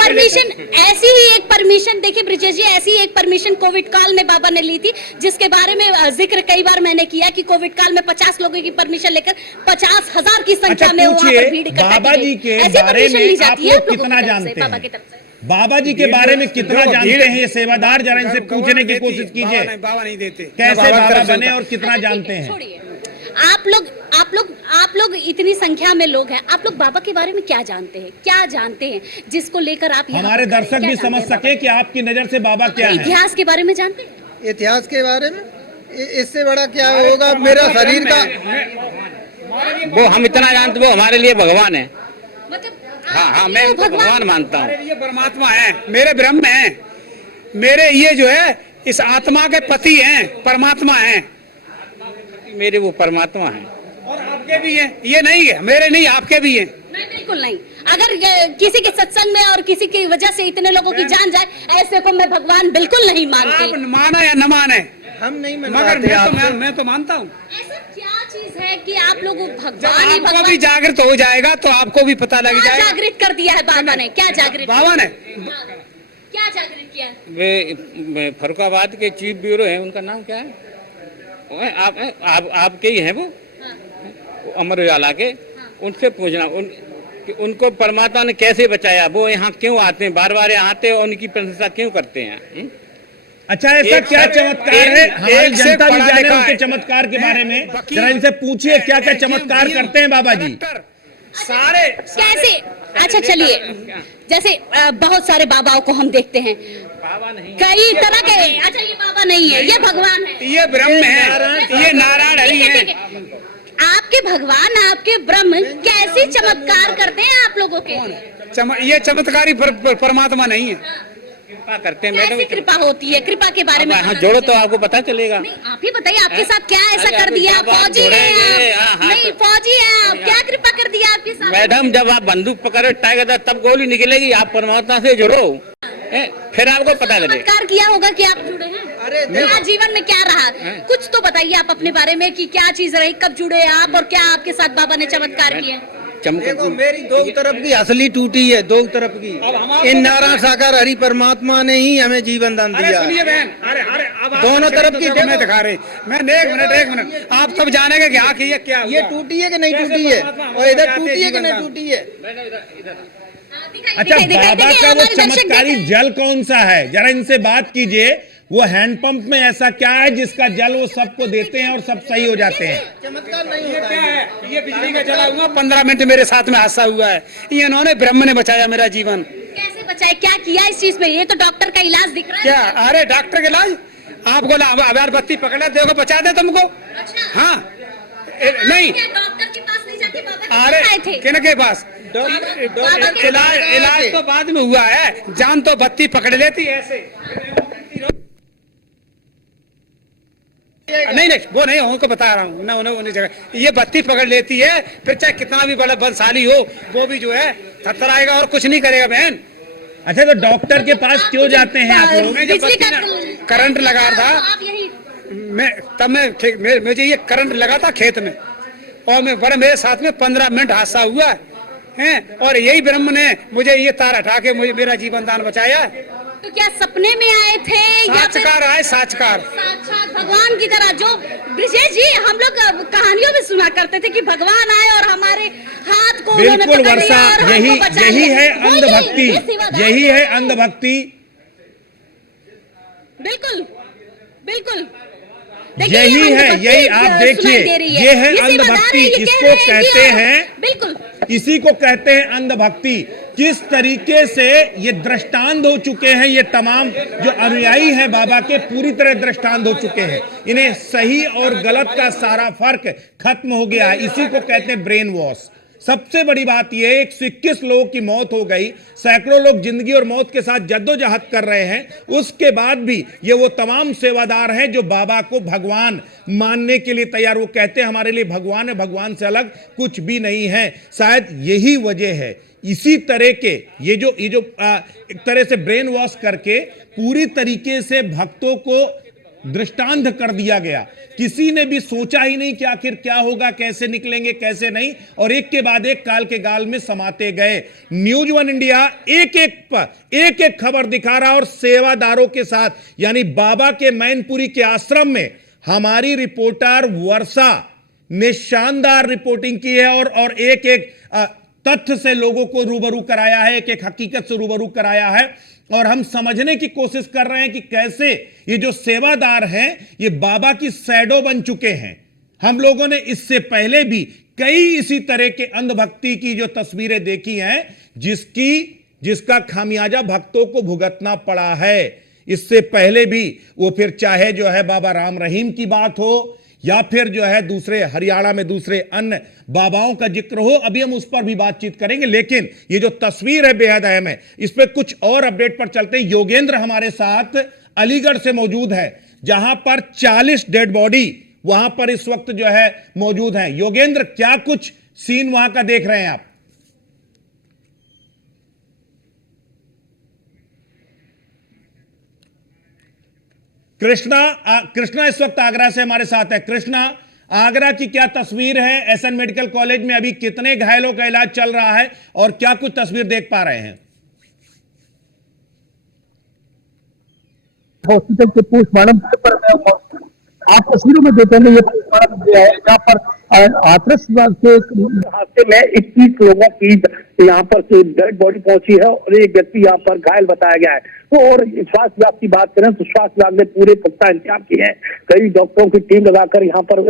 परमिशन ऐसी ही एक परमिशन, देखिए ब्रिजेश जी, ऐसी ही एक परमिशन कोविड काल में बाबा ने ली थी, जिसके बारे में जिक्र कई बार मैंने किया कि कोविड काल में 50 लोगों की परमिशन लेकर 50,000 की संख्या में वहां पर भीड़ इकट्ठा बाबा जी के ऐसी बारे परमिशन ली में आप जाती है लोग कितना जानते बाबा की हैं? तरफ से। बाबा जी के बारे में कितना जानते हैं ये सेवादार? जरा इनसे पूछने की कोशिश कीजिए, बाबा नहीं देते। कैसे बाबा बने और कितना अच्छा, जानते हैं? छोड़िए, आप लोग इतनी संख्या में लोग हैं, आप लोग बाबा के बारे में क्या जानते हैं? क्या जानते हैं जिसको लेकर आप यहाँ हमारे पर खड़े हैं? दर्शक क्या भी जानते समझ हैं सके कि आपकी नजर से बाबा क्या है। इतिहास के बारे में जानते हैं? इतिहास के बारे में इससे बड़ा क्या होगा? मेरा शरीर का वो हम इतना जानते, वो हमारे लिए भगवान है। मतलब हाँ, मैं उनको भगवान मानता हूँ। ये परमात्मा है, मेरे ब्रह्म है, मेरे ये जो है इस आत्मा के पति हैं, परमात्मा हैं। मेरे वो परमात्मा है। और आपके भी हैं, ये नहीं है मेरे नहीं, आपके भी हैं। नहीं, बिल्कुल नहीं। अगर किसी के सत्संग में और किसी की वजह से इतने लोगों की जान जाए, ऐसे को मैं भगवान बिल्कुल नहीं मानती। आप माना या न माने, हम नहीं मगर मैं तो मानता हूँ। ऐसा क्या चीज है कि आप लोग जब भगवान ही आपको भी भगवान जागृत हो जाएगा तो आपको भी पता लग क्या जाएगा। जागृत कर दिया है बाबा ने? क्या जागृत? बाबा ने क्या जागृत किया है? वे फरुखाबाद के चीफ ब्यूरो है, उनका नाम क्या है? आपके ही हैं वो, अमर उजाला के। उनसे पूछना उनको परमात्मा ने कैसे बचाया, वो यहाँ क्यों आते हैं, बार बार यहाँ आते हैं और उनकी प्रशंसा क्यों करते हैं? अच्छा, ऐसा क्या चमत्कार है? हमारी जनता भी जाने उनके चमत्कार के बारे में। जरा इनसे पूछिए क्या क्या चमत्कार करते हैं बाबा जी। सारे कैसे? अच्छा चलिए, जैसे बहुत सारे बाबाओं को हम देखते हैं, बाबा नहीं, कई तरह के। अच्छा, ये बाबा नहीं है, ये भगवान है, ये ब्रह्म है, ये नारायण हरि है। आपके भगवान, आपके ब्रह्म कैसे चमत्कार करते हैं आप लोगों के? ये चमत्कारी परमात्मा नहीं है। कृपा करते हैं मैडम। कैसी कृपा होती है? कृपा के बारे में हाँ, बता जोड़ो दीजिए। तो आपको पता चलेगा। नहीं, आप ही बताइए आपके साथ क्या ऐसा अरे कर अभी दिया? जब आप फौजी हैं जोड़ेंगे, आप। हाँ, नहीं, फौजी हैं आप, क्या कृपा कर दिया आपके साथ? मैडम जब आप बंदूक पकड़े टाइगर तब गोली निकलेगी। आप परमात्मा से जुड़ो, फिर आपको पता चलेगा। चमत्कार किया होगा कि आप जुड़े हैं? क्या जीवन में क्या रहा? कुछ तो बताइए आप अपने बारे में कि क्या चीज रही, कब जुड़े आप और क्या आपके साथ बाबा ने चमत्कार किए? देखो मेरी दो तरफ की हसली टूटी है, दो तरफ की। इन नारायण सागर हरि परमात्मा ने ही हमें जीवन दान अरे दिया। सुनिए बहन, अरे अरे अब आप दोनों तरफ की मैं दिखा रहे। मैं एक मिनट आप सब जानेंगे कि हाँ कि ये क्या हुआ? ये टूटी है कि नहीं टूटी है, और इधर टूटी है कि नहीं टूटी है। अच्छा, बाबा का वो चमत्कारी जल कौन सा है? जरा इनसे बात कीजिए। वो हैंडपंप में ऐसा क्या है जिसका जल वो सबको देते हैं और सब सही हो जाते हैं? चमत्कार नहीं ये होता क्या है। है? ये बिजली का जला हुआ 15 मिनट मेरे साथ में हादसा हुआ है। ये इन्होंने ब्रह्म ने बचाया मेरा जीवन। कैसे बचाए? क्या किया इस चीज में? ये तो डॉक्टर का इलाज दिख रहा है। क्या? अरे डॉक्टर के इलाज आपको अगरबत्ती पकड़ा देखो बचा दे तुमको। अच्छा। हाँ नहीं, क्या डॉक्टर के पास नहीं जाते? बाबा अरे आए थे किन के पास? बाबा के इलाज तो बाद में हुआ है, जान तो बत्ती पकड़ लेती है ऐसे। नहीं वो नहीं, उनको बता रहा हूँ ना, उन्हें जगह ये बत्ती पकड़ लेती है, फिर चाहे कितना भी बड़ा बलशाली हो वो भी जो है थरथराएगा और कुछ नहीं करेगा बहन। अच्छा, तो डॉक्टर के पास क्यों जाते हैं आप लोग? मैं जब बिजली बत्ती का ना करंट लगा रहा था, आप यही मुझे ये करंट लगा था खेत में, और मेरे साथ में 15 मिनट हादसा हुआ है, और यही ब्रह्म ने मुझे ये तार हटा के मुझे मेरा जीवन दान बचाया। तो क्या सपने में आए थे या फिर साक्षकार आए? साक्षकार साक्षात भगवान की तरह? जो ब्रिजेश जी हम लोग कहानियों में सुना करते थे कि भगवान आए और हमारे हाथ को उन्होंने बिल्कुल पकड़ वर्षा, लिया और यही हमको बचा यही लिया। है वही, अंधभक्ति, ये सेवादार यही है। है अंधभक्ति। बिल्कुल बिल्कुल यही है, यही आप देखिए, ये है अंधभक्ति। इसको कहते हैं, बिल्कुल इसी को कहते हैं अंधभक्ति। किस तरीके से ये दृष्टांत हो चुके हैं, ये तमाम जो अनुयायी हैं बाबा के पूरी तरह दृष्टांत हो चुके हैं। इन्हें सही और गलत का सारा फर्क खत्म हो गया है। इसी को कहते हैं ब्रेन वॉश। सबसे बड़ी बात यह, 121 लोगों की मौत हो गई, सैकड़ों लोग जिंदगी और मौत के साथ जद्दोजहद कर रहे हैं। उसके बाद भी ये वो तमाम सेवादार हैं जो बाबा को भगवान मानने के लिए तैयार। वो कहते हैं हमारे लिए भगवान है, भगवान से अलग कुछ भी नहीं है। शायद यही वजह है। इसी तरह के ये जो एक तरह से ब्रेन वॉश करके पूरी तरीके से भक्तों को दृष्टांत कर दिया गया। किसी ने भी सोचा ही नहीं कि आखिर क्या होगा, कैसे निकलेंगे, कैसे नहीं, और एक के बाद एक काल के गाल में समाते गए। न्यूज वन इंडिया एक एक खबर दिखा रहा और सेवादारों के साथ, यानी बाबा के मैनपुरी के आश्रम में हमारी रिपोर्टर वर्षा ने शानदार रिपोर्टिंग की है और एक एक तथ्य से लोगों को रूबरू कराया है, एक एक हकीकत से रूबरू कराया है। और हम समझने की कोशिश कर रहे हैं कि कैसे ये जो सेवादार हैं ये बाबा की शैडो बन चुके हैं। हम लोगों ने इससे पहले भी कई इसी तरह के अंधभक्ति की जो तस्वीरें देखी हैं जिसका खामियाजा भक्तों को भुगतना पड़ा है। इससे पहले भी वो फिर चाहे जो है बाबा राम रहीम की बात हो या फिर जो है दूसरे हरियाणा में दूसरे अन्य बाबाओं का जिक्र हो, अभी हम उस पर भी बातचीत करेंगे। लेकिन ये जो तस्वीर है बेहद अहम है। इस पर कुछ और अपडेट पर चलते हैं। योगेंद्र हमारे साथ अलीगढ़ से मौजूद है, जहां पर 40 डेड बॉडी वहां पर इस वक्त जो है मौजूद है। योगेंद्र, क्या कुछ सीन वहां का देख रहे हैं आप? कृष्णा इस वक्त आगरा से हमारे साथ है। कृष्णा, आगरा की क्या तस्वीर है? एसएन मेडिकल कॉलेज में अभी कितने घायलों का इलाज चल रहा है और क्या कुछ तस्वीर देख पा रहे हैं? हॉस्पिटल के पोस्टमार्टम पर आप तस्वीरों में देखेंगे, ये पोस्टमार्टम है जहाँ पर हाथरस के हादसे में 21 लोगों की यहाँ पर डेड बॉडी पहुंची है और एक व्यक्ति यहाँ पर घायल बताया गया है। तो और स्वास्थ्य विभाग की बात करें तो स्वास्थ्य विभाग ने पूरे पुख्ता इंतजाम किए हैं। कई डॉक्टरों की टीम लगाकर यहाँ पर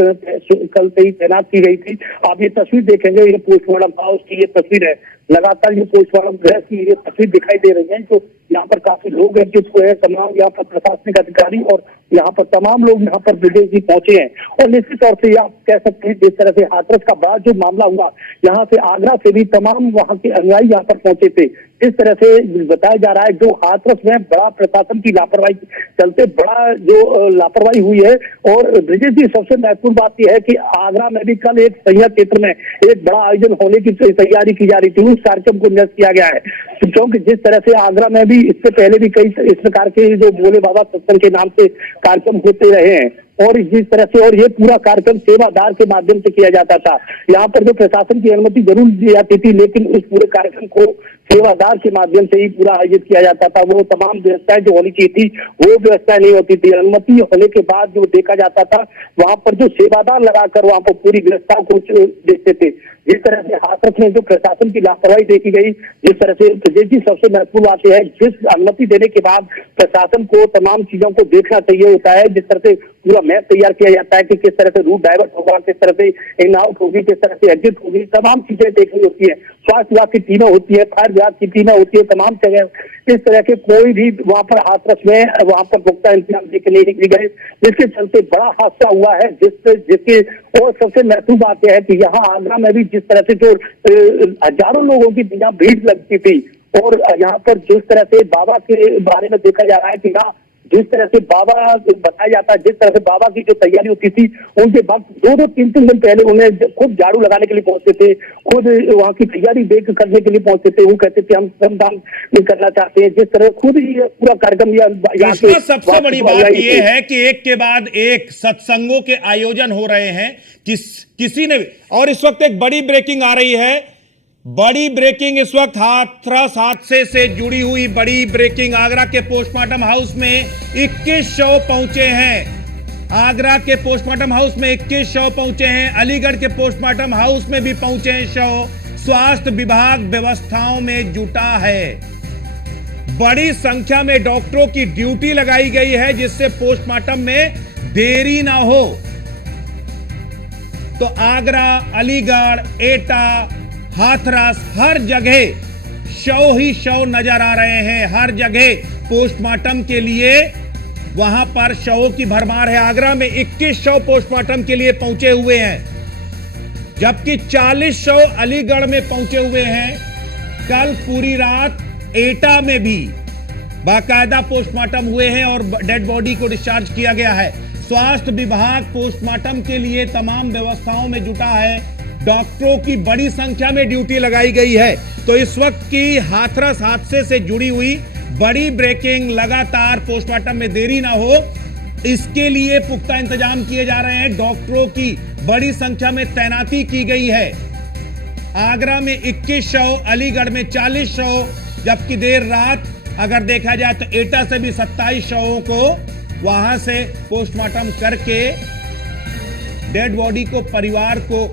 कल से ही तैनात की गई थी। आप ये तस्वीर देखेंगे, ये पोस्टमार्टम हाउस की ये तस्वीर है। लगातार ये पोस्टमार्टम गृह की ये तस्वीर दिखाई दे रही है जो यहाँ पर काफी लोग एकजुट हुए हैं, तमाम यहाँ पर प्रशासनिक अधिकारी और यहाँ पर तमाम लोग यहाँ पर ब्रिजेश जी पहुंचे हैं। और निश्चित तौर से आप कह सकते हैं जिस तरह से हाथरस का बड़ा जो मामला हुआ, यहाँ से आगरा से भी तमाम वहाँ के अनुयायी यहाँ पर पहुंचे थे। इस तरह से बताया जा रहा है जो हाथरस में बड़ा प्रशासन की लापरवाही चलते बड़ा जो लापरवाही हुई है। और ब्रिजेश जी सबसे महत्वपूर्ण बात यह है कि आगरा में भी कल एक सैया क्षेत्र में एक बड़ा आयोजन होने की तैयारी की जा रही थी, उस कार्यक्रम को निरस्त किया गया है। क्योंकि जिस तरह से आगरा में भी इससे पहले भी कई इस प्रकार के जो भोले बाबा सत्संग के नाम से कार्यक्रम होते रहे हैं, और जिस तरह से और ये पूरा कार्यक्रम सेवादार के माध्यम से किया जाता था। यहाँ पर जो प्रशासन की अनुमति जरूर दी जाती थी, लेकिन उस पूरे कार्यक्रम को सेवादार के माध्यम से ही पूरा आयोजित किया जाता था। वो तमाम व्यवस्थाएं जो होनी चाहिए थी वो व्यवस्थाएं नहीं होती थी। अनुमति होने के बाद जो देखा जाता था वहां पर जो सेवादार लगाकर वहां पर पूरी व्यवस्थाओं को देखते थे। जिस तरह से हाथरस में जो प्रशासन की लापरवाही देखी गई, जिस तरह से ब्रिजेश जी सबसे महत्वपूर्ण बात यह है जिस अनुमति देने के बाद प्रशासन को तमाम चीजों को देखना चाहिए होता है। जिस तरह से पूरा मैप तैयार किया जाता है कि किस तरह से रूट डाइवर्ट होगा, किस तरह से इन आउट होगी, किस तरह से एग्जिट होगी, तमाम चीजें देखनी होती है। स्वास्थ्य विभाग की टीमें होती है, फायर विभाग की टीमें होती है, तमाम जगह इस तरह के कोई भी वहां पर हाथरस में वहां पर पुख्ता इंतजाम देखे नहीं निकली गए, जिसके चलते बड़ा हादसा हुआ है। जिसके और सबसे महत्वपूर्ण बात यह है कि यहाँ आगरा में भी जिस तरह से जो हजारों लोगों की यहाँ भीड़ लगती थी, और यहाँ पर जिस तरह से बाबा के बारे में देखा जा रहा है कि यहाँ जिस तरह से बाबा बताया जाता है, जिस तरह से बाबा की जो तैयारी होती थी उनके बाद 2-3 दिन पहले उन्हें खुद झाड़ू लगाने के लिए पहुंचते थे, खुद वहाँ की तैयारी देख करने के लिए पहुंचते थे। वो कहते थे हम श्रमदान करना चाहते हैं। जिस तरह खुद ही पूरा कार्यक्रम यहाँ सबसे बड़ी बात यह है कि एक के बाद एक सत्संगों के आयोजन हो रहे हैं, किसी ने। और इस वक्त एक बड़ी ब्रेकिंग आ रही है, बड़ी ब्रेकिंग इस वक्त हाथरस हादसे से जुड़ी हुई बड़ी ब्रेकिंग। आगरा के पोस्टमार्टम हाउस में 21 शव पहुंचे हैं। आगरा के पोस्टमार्टम हाउस में 21 शव पहुंचे हैं। अलीगढ़ के पोस्टमार्टम हाउस में भी पहुंचे हैं शव। स्वास्थ्य विभाग व्यवस्थाओं में जुटा है। बड़ी संख्या में डॉक्टरों की ड्यूटी लगाई गई है जिससे पोस्टमार्टम में देरी ना हो। तो आगरा, अलीगढ़, एटा, हाथरस, हर जगह शव ही शव नजर आ रहे हैं। हर जगह पोस्टमार्टम के लिए वहां पर शवों की भरमार है। आगरा में 21 शव पोस्टमार्टम के लिए पहुंचे हुए हैं, जबकि 40 शव अलीगढ़ में पहुंचे हुए हैं। कल पूरी रात एटा में भी बाकायदा पोस्टमार्टम हुए हैं और डेड बॉडी को डिस्चार्ज किया गया है। स्वास्थ्य विभाग पोस्टमार्टम के लिए तमाम व्यवस्थाओं में जुटा है। डॉक्टरों की बड़ी संख्या में ड्यूटी लगाई गई है। तो इस वक्त की हाथरस हादसे से जुड़ी हुई बड़ी ब्रेकिंग, लगातार पोस्टमार्टम में देरी ना हो इसके लिए पुख्ता इंतजाम किए जा रहे हैं। डॉक्टरों की बड़ी संख्या में तैनाती की गई है। आगरा में 21 शव, अलीगढ़ में 40 शव, जबकि देर रात अगर देखा जाए तो एटा से भी 27 शवों को वहां से पोस्टमार्टम करके डेड बॉडी को परिवार को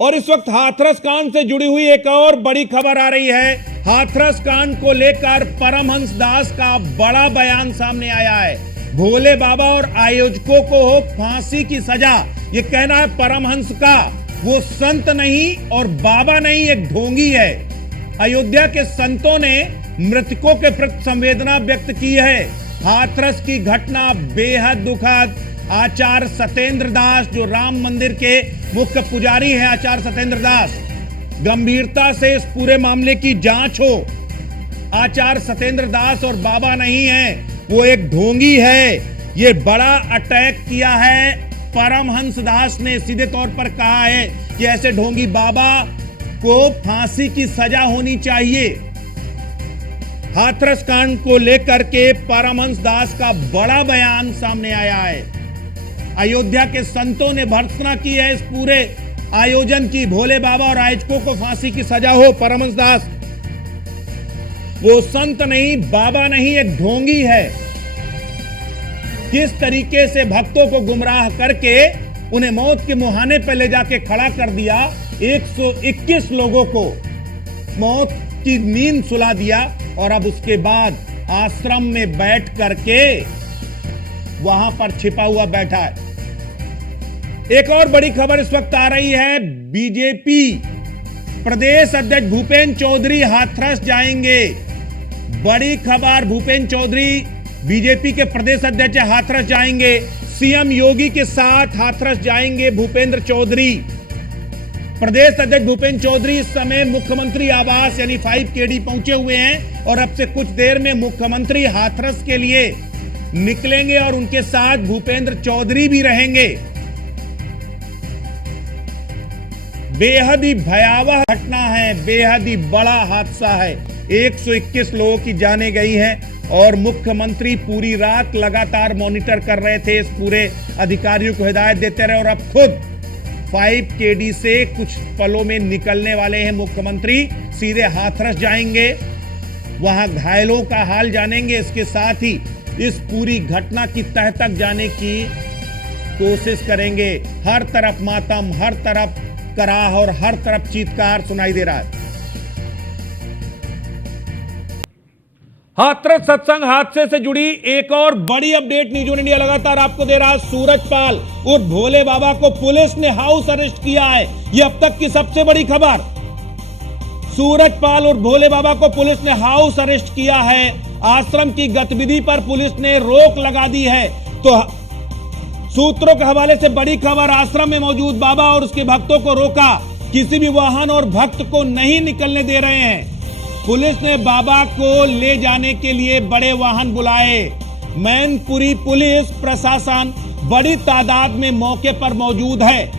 और इस वक्त हाथरस कांड से जुड़ी हुई एक और बड़ी खबर आ रही है। हाथरस कांड को लेकर परमहंस दास का बड़ा बयान सामने आया है। भोले बाबा और आयोजकों को हो फांसी की सजा, ये कहना है परमहंस का। वो संत नहीं और बाबा नहीं, एक ढोंगी है। अयोध्या के संतों ने मृतकों के प्रति संवेदना व्यक्त की है। हाथरस की घटना बेहद दुखद। आचार्य सत्येंद्र दास, जो राम मंदिर के मुख्य पुजारी हैं, आचार्य सत्येंद्र दास, गंभीरता से इस पूरे मामले की जांच हो। आचार्य सत्येंद्र दास और बाबा नहीं है, वो एक ढोंगी है। ये बड़ा अटैक किया है परमहंस दास ने। सीधे तौर पर कहा है कि ऐसे ढोंगी बाबा को फांसी की सजा होनी चाहिए। हाथरस कांड को लेकर के परमहंस दास का बड़ा बयान सामने आया है। अयोध्या के संतों ने भर्त्सना की है इस पूरे आयोजन की। भोले बाबा और आयोजकों को फांसी की सजा हो। परमहंस दास वो संत नहीं, बाबा नहीं, एक ढोंगी है। किस तरीके से भक्तों को गुमराह करके उन्हें मौत के मुहाने पर ले जाके खड़ा कर दिया। 121 लोगों को मौत की नींद सुला दिया और अब उसके बाद आश्रम में बैठ करके वहां पर छिपा हुआ बैठा है। एक और बड़ी खबर इस वक्त आ रही है। बीजेपी प्रदेश अध्यक्ष भूपेंद्र चौधरी हाथरस जाएंगे। बड़ी खबर, भूपेंद्र चौधरी बीजेपी के प्रदेश अध्यक्ष हाथरस जाएंगे। सीएम योगी के साथ हाथरस जाएंगे भूपेंद्र चौधरी। प्रदेश अध्यक्ष भूपेंद्र चौधरी इस समय मुख्यमंत्री आवास यानी 5KD पहुंचे हुए हैं और अब से कुछ देर में मुख्यमंत्री हाथरस के लिए निकलेंगे और उनके साथ भूपेंद्र चौधरी भी रहेंगे। बेहद ही भयावह घटना है, बेहद ही बड़ा हादसा है। 121 लोगों की जानें गई हैं और मुख्यमंत्री पूरी रात लगातार मॉनिटर कर रहे थे, इस पूरे अधिकारियों को हिदायत देते रहे और अब खुद 5KD से कुछ पलों में निकलने वाले हैं मुख्यमंत्री। सीधे हाथरस जाएंगे, वहां घायलों का हाल जानेंगे, इसके साथ ही इस पूरी घटना की तह तक जाने की कोशिश करेंगे। हर तरफ मातम, हर तरफ कराह और हर तरफ चीत्कार सुनाई दे रहा है। हाथरस सत्संग हादसे से जुड़ी एक और बड़ी अपडेट न्यूज़ वन इंडिया लगातार आपको दे रहा है। सूरजपाल उर्फ भोले बाबा को पुलिस ने हाउस अरेस्ट किया है, यह अब तक की सबसे बड़ी खबर। सूरजपाल उर्फ भोले बाबा को पुलिस ने हाउस अरेस्ट किया है। आश्रम की गतिविधि पर पुलिस ने रोक लगा दी है। तो सूत्रों के हवाले से बड़ी खबर, आश्रम में मौजूद बाबा और उसके भक्तों को रोका, किसी भी वाहन और भक्त को नहीं निकलने दे रहे हैं। पुलिस ने बाबा को ले जाने के लिए बड़े वाहन बुलाए। मैनपुरी पुलिस प्रशासन बड़ी तादाद में मौके पर मौजूद है।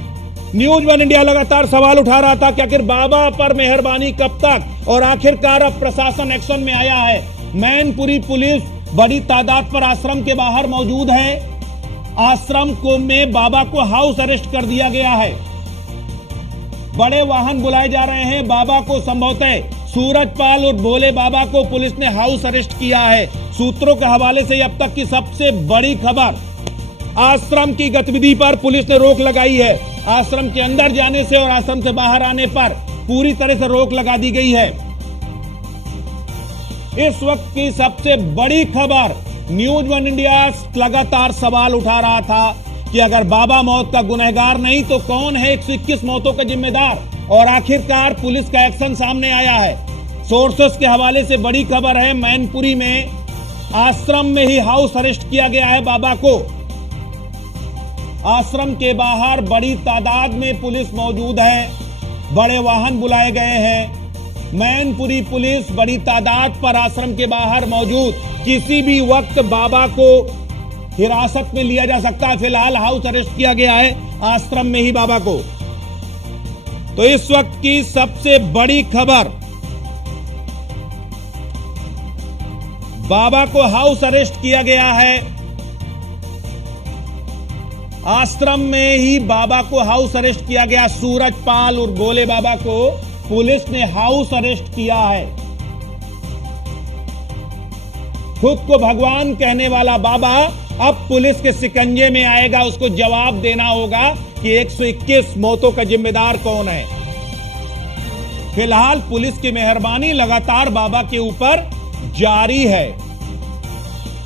न्यूज़ वन इंडिया लगातार सवाल उठा रहा था कि आखिर बाबा पर मेहरबानी कब तक, और आखिरकार अब प्रशासन एक्शन में आया है। मैनपुरी पुलिस बड़ी तादाद पर आश्रम के बाहर मौजूद है। आश्रम को में बाबा को हाउस अरेस्ट कर दिया गया है। बड़े वाहन बुलाए जा रहे हैं। बाबा को संभवतः सूरजपाल और भोले बाबा को पुलिस ने हाउस अरेस्ट किया है। सूत्रों के हवाले से अब तक की सबसे बड़ी खबर, आश्रम की गतिविधि पर पुलिस ने रोक लगाई है। आश्रम के अंदर जाने से और आश्रम से बाहर आने पर पूरी तरह से रोक लगा दी गई है। इस वक्त की सबसे बड़ी खबर, न्यूज़ वन इंडिया लगातार सवाल उठा रहा था कि अगर बाबा मौत का गुनहगार नहीं तो कौन है 121 मौतों का जिम्मेदार, और आखिरकार पुलिस का एक्शन सामने आया है। सोर्सेस के हवाले से बड़ी खबर है, मैनपुरी में आश्रम में ही हाउस अरेस्ट किया गया है बाबा को। आश्रम के बाहर बड़ी तादाद में पुलिस मौजूद है, बड़े वाहन बुलाए गए हैं। मैनपुरी पुलिस बड़ी तादाद पर आश्रम के बाहर मौजूद, किसी भी वक्त बाबा को हिरासत में लिया जा सकता है। फिलहाल हाउस अरेस्ट किया गया है आश्रम में ही बाबा को। तो इस वक्त की सबसे बड़ी खबर, बाबा को हाउस अरेस्ट किया गया है। आश्रम में ही बाबा को हाउस अरेस्ट किया गया। सूरजपाल और भोले बाबा को पुलिस ने हाउस अरेस्ट किया है। खुद को भगवान कहने वाला बाबा अब पुलिस के शिकंजे में आएगा। उसको जवाब देना होगा कि 121 मौतों का जिम्मेदार कौन है। फिलहाल पुलिस की मेहरबानी लगातार बाबा के ऊपर जारी है।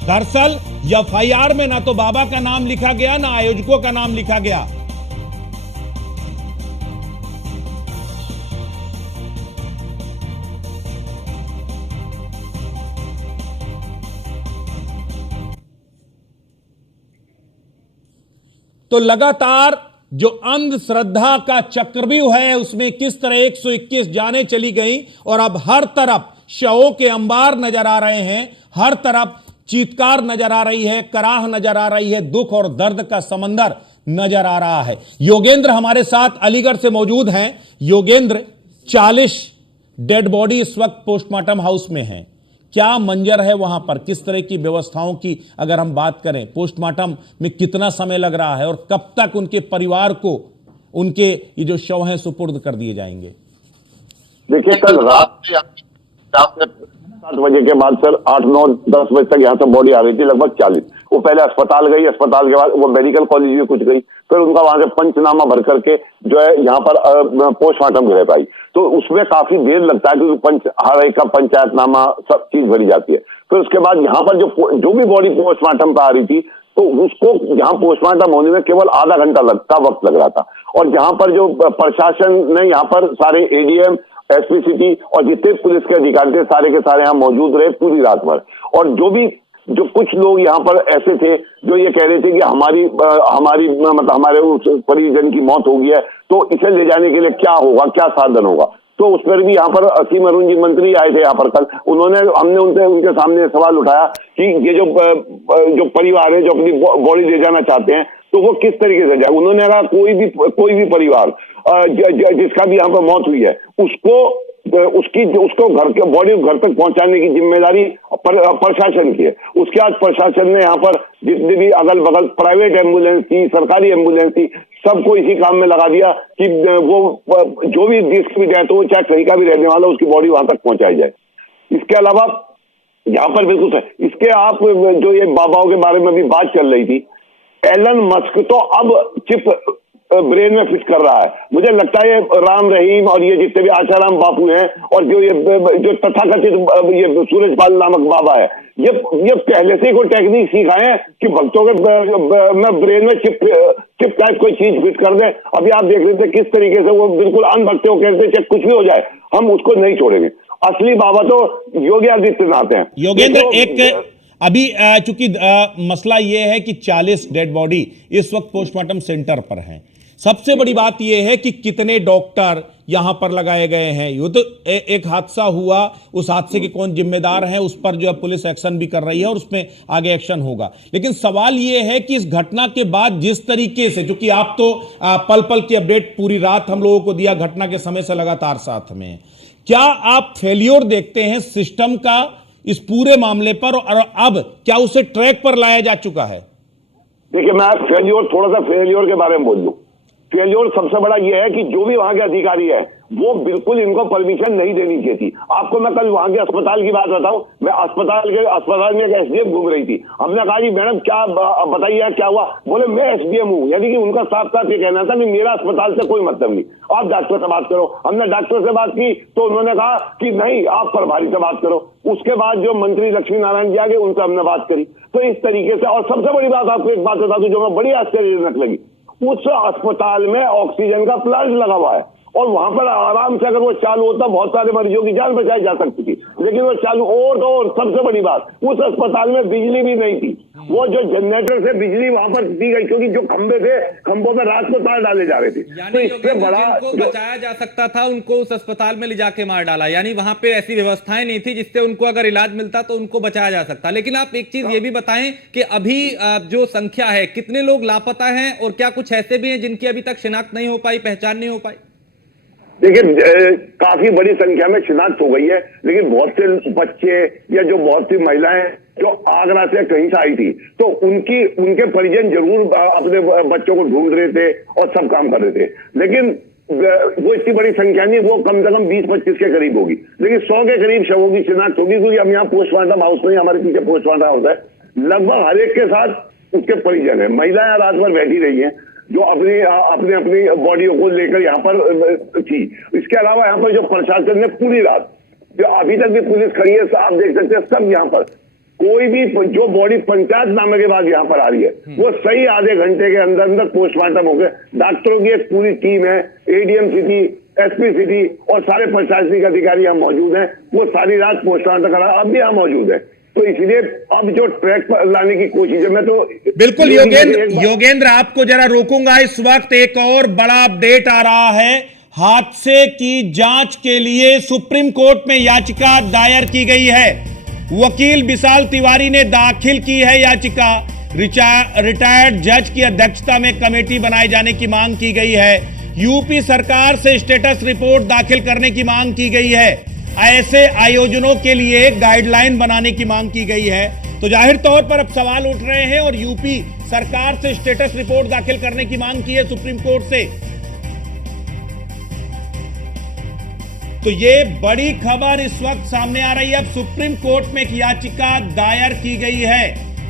दरअसल एफआईआर में ना तो बाबा का नाम लिखा गया, ना आयोजकों का नाम लिखा गया। तो लगातार जो अंधश्रद्धा का चक्रव्यूह है उसमें किस तरह 121 जानें चली गई और अब हर तरफ शवों के अंबार नजर आ रहे हैं, हर तरफ चीत्कार नजर आ रही है, कराह नजर आ रही है, दुख और दर्द का समंदर नजर आ रहा है। योगेंद्र हमारे साथ अलीगढ़ से मौजूद हैं। योगेंद्र, 40 डेड बॉडी इस वक्त पोस्टमार्टम हाउस में हैं। क्या मंजर है वहां पर, किस तरह की व्यवस्थाओं की अगर हम बात करें, पोस्टमार्टम में कितना समय लग रहा है और कब तक उनके परिवार को उनके ये जो शव हैं सुपुर्द कर दिए जाएंगे? देखिए, कल रात से 7 बजे के बाद सर 8, 9, 10 बजे तक यहाँ से बॉडी आ रही थी, लगभग 40। वो पहले अस्पताल गई, अस्पताल के बाद वो मेडिकल कॉलेज में कुछ गई, फिर उनका वहां से पंचनामा भर करके जो है यहाँ पर पोस्टमार्टम घर पाई। तो उसमें काफी देर लगता है क्योंकि हर एक का पंचायतनामा सब चीज भरी जाती है। फिर उसके बाद यहाँ पर जो भी बॉडी पोस्टमार्टम पर आ रही थी तो उसको यहाँ पोस्टमार्टम होने में केवल आधा घंटा का वक्त लग रहा था। और जहाँ पर जो प्रशासन ने यहाँ पर सारे एडीएम एसपी सिटी और जितने पुलिस के अधिकारी थे सारे के सारे यहाँ मौजूद रहे पूरी रात भर। और जो कुछ लोग यहाँ पर ऐसे थे जो ये कह रहे थे कि हमारी मतलब हमारे उस परिजन की मौत हो गई है, तो इसे ले जाने के लिए क्या होगा, क्या साधन होगा। तो उस पर भी यहाँ पर असीम अरुण जी मंत्री आए थे यहाँ पर कल, हमने उनके सामने सवाल उठाया कि ये जो परिवार है जो अपनी बॉडी ले जाना चाहते हैं तो वो किस तरीके से जाए। उन्होंने कहा कोई भी परिवार जिसका भी यहाँ पर मौत हुई है उसको बॉडी घर तक पहुंचाने की जिम्मेदारी प्रशासन की है। उसके बाद प्रशासन ने यहाँ पर जितने भी अगल बगल प्राइवेट एम्बुलेंस थी, सरकारी एम्बुलेंस थी, सबको इसी काम में लगा दिया कि वो जो भी जिसकी भी डेथ हो चाहे कहीं का भी रहने वाला उसकी बॉडी वहां तक पहुंचाई जाए। इसके अलावा यहाँ पर बिल्कुल है इसके आप जो ये बाबाओं के बारे में भी बात चल रही थी, एलन मस्क तो अब चिप ब्रेन में फिट कर रहा है। मुझे लगता है राम रहीम और ये जितने भी आशाराम बापू हैं और जो तथाकथित ये सूरजपाल नामक बाबा है, ये पहले से ही कोई टेक्निक सीखा है कि भक्तों के ब्रेन में चिप टाइप कोई चीज फिट कर दे। अभी आप देख रहे थे किस तरीके से वो बिल्कुल अनभक्त हो कहते चाहे कुछ भी हो जाए हम उसको नहीं छोड़ेंगे। असली बाबा तो योगी आदित्यनाथ हैं। योगेंद्र अभी चूंकि मसला यह है कि 40 डेड बॉडी इस वक्त पोस्टमार्टम सेंटर पर हैं। सबसे बड़ी बात यह है कि कितने डॉक्टर यहां पर लगाए गए हैं। ये तो एक हादसा हुआ, उस हादसे के कौन जिम्मेदार हैं उस पर जो है पुलिस एक्शन भी कर रही है और उसमें आगे एक्शन होगा। लेकिन सवाल यह है कि इस घटना के बाद जिस तरीके से, क्योंकि आप तो पल पल की अपडेट पूरी रात हम लोगों को दिया, घटना के समय से लगातार साथ में, क्या आप फेल्योर देखते हैं सिस्टम का इस पूरे मामले पर और अब क्या उसे ट्रैक पर लाया जा चुका है? देखिए मैं थोड़ा सा फेल्योर के बारे में बोल दूं। फेल्योर सबसे बड़ा यह है कि जो भी वहां के अधिकारी है वो बिल्कुल इनको परमिशन नहीं देनी चाहिए थी। आपको मैं कल वहां के अस्पताल की बात बताऊं, मैं अस्पताल में एक एसडीएम घूम रही थी। हमने कहा जी मैडम क्या बताइए क्या हुआ, बोले मैं एसडीएम हूं, यानी कि उनका साफ साफ ये कहना था कि मेरा अस्पताल से कोई मतलब नहीं, आप डॉक्टर से बात करो। हमने डॉक्टर से बात की तो उन्होंने कहा कि नहीं आप प्रभारी से बात करो। उसके बाद जो मंत्री लक्ष्मी नारायण जी आ गए उनसे हमने बात करी। तो इस तरीके से, और सबसे बड़ी बात आपको एक बात बता दूं जो मैं बड़ी आश्चर्यजनक लगी, उस अस्पताल में ऑक्सीजन का प्लांट लगा हुआ है और वहां पर आराम से अगर वो चालू होता बहुत सारे मरीजों की जान बचाई जा सकती थी, लेकिन वो चालू और सबसे बड़ी बात उस अस्पताल में बिजली भी नहीं थी। वो जो जनरेटर से बिजली वहां पर दी गई क्योंकि जो खंबे थे खंभों में रात को तार डाले जा रहे थे। तो इससे बड़ा जिनको बचाया जा सकता था उनको उस अस्पताल में ले जाके मार डाला, यानी वहां पे ऐसी व्यवस्थाएं नहीं थी जिससे उनको अगर इलाज मिलता तो उनको बचाया जा सकता। लेकिन आप एक चीज ये भी बताएं कि अभी जो संख्या है कितने लोग लापता हैं और क्या कुछ ऐसे भी हैं जिनकी अभी तक शिनाख्त नहीं हो पाई, पहचान नहीं हो पाई? देखिए काफी बड़ी संख्या में शिनाख्त हो गई है, लेकिन बहुत से बच्चे या जो बहुत सी महिलाएं जो आगरा से कहीं से आई थी तो उनके परिजन जरूर अपने बच्चों को ढूंढ रहे थे और सब काम कर रहे थे, लेकिन वो इतनी बड़ी संख्या नहीं, वो कम से कम 20-25 के करीब होगी, लेकिन 100 के करीब शवों की शिनाख्त होगी। क्योंकि हम यहाँ पोस्टमार्टम हाउस में हमारे पीछे पोस्टमार्टम हाउस है, लगभग हर एक के साथ उसके परिजन है। महिलाएं रात भर बैठी रही हैं जो अपनी बॉडियों को लेकर यहाँ पर थी। इसके अलावा यहाँ पर जो प्रशासन ने पूरी रात जो अभी तक भी पुलिस खड़ी है आप देख सकते हैं, सब यहाँ पर कोई भी जो बॉडी पंचायत नामे के बाद यहाँ पर आ रही है वो सही आधे घंटे के अंदर पोस्टमार्टम हो गए। डॉक्टरों की एक पूरी टीम है, एडीएम सिटी, एसपी सिटी और सारे प्रशासनिक अधिकारी यहाँ मौजूद हैं, वो सारी रात पोस्टमार्टम करा अब भी यहाँ मौजूद है। तो इसलिए अब जो ट्रैक पर लाने की कोशिश है, मैं तो बिल्कुल योगेंद्र आपको जरा रोकूंगा। इस वक्त एक और बड़ा अपडेट आ रहा है, हादसे की जांच के लिए सुप्रीम कोर्ट में याचिका दायर की गई है। वकील विशाल तिवारी ने दाखिल की है याचिका। रिटायर्ड जज की अध्यक्षता में कमेटी बनाए जाने की मांग की गई है। यूपी सरकार से स्टेटस रिपोर्ट दाखिल करने की मांग की गई है। ऐसे आयोजनों के लिए गाइडलाइन बनाने की मांग की गई है। तो जाहिर तौर पर अब सवाल उठ रहे हैं और यूपी सरकार से स्टेटस रिपोर्ट दाखिल करने की मांग की है सुप्रीम कोर्ट से। तो ये बड़ी खबर इस वक्त सामने आ रही है। अब सुप्रीम कोर्ट में एक याचिका दायर की गई है,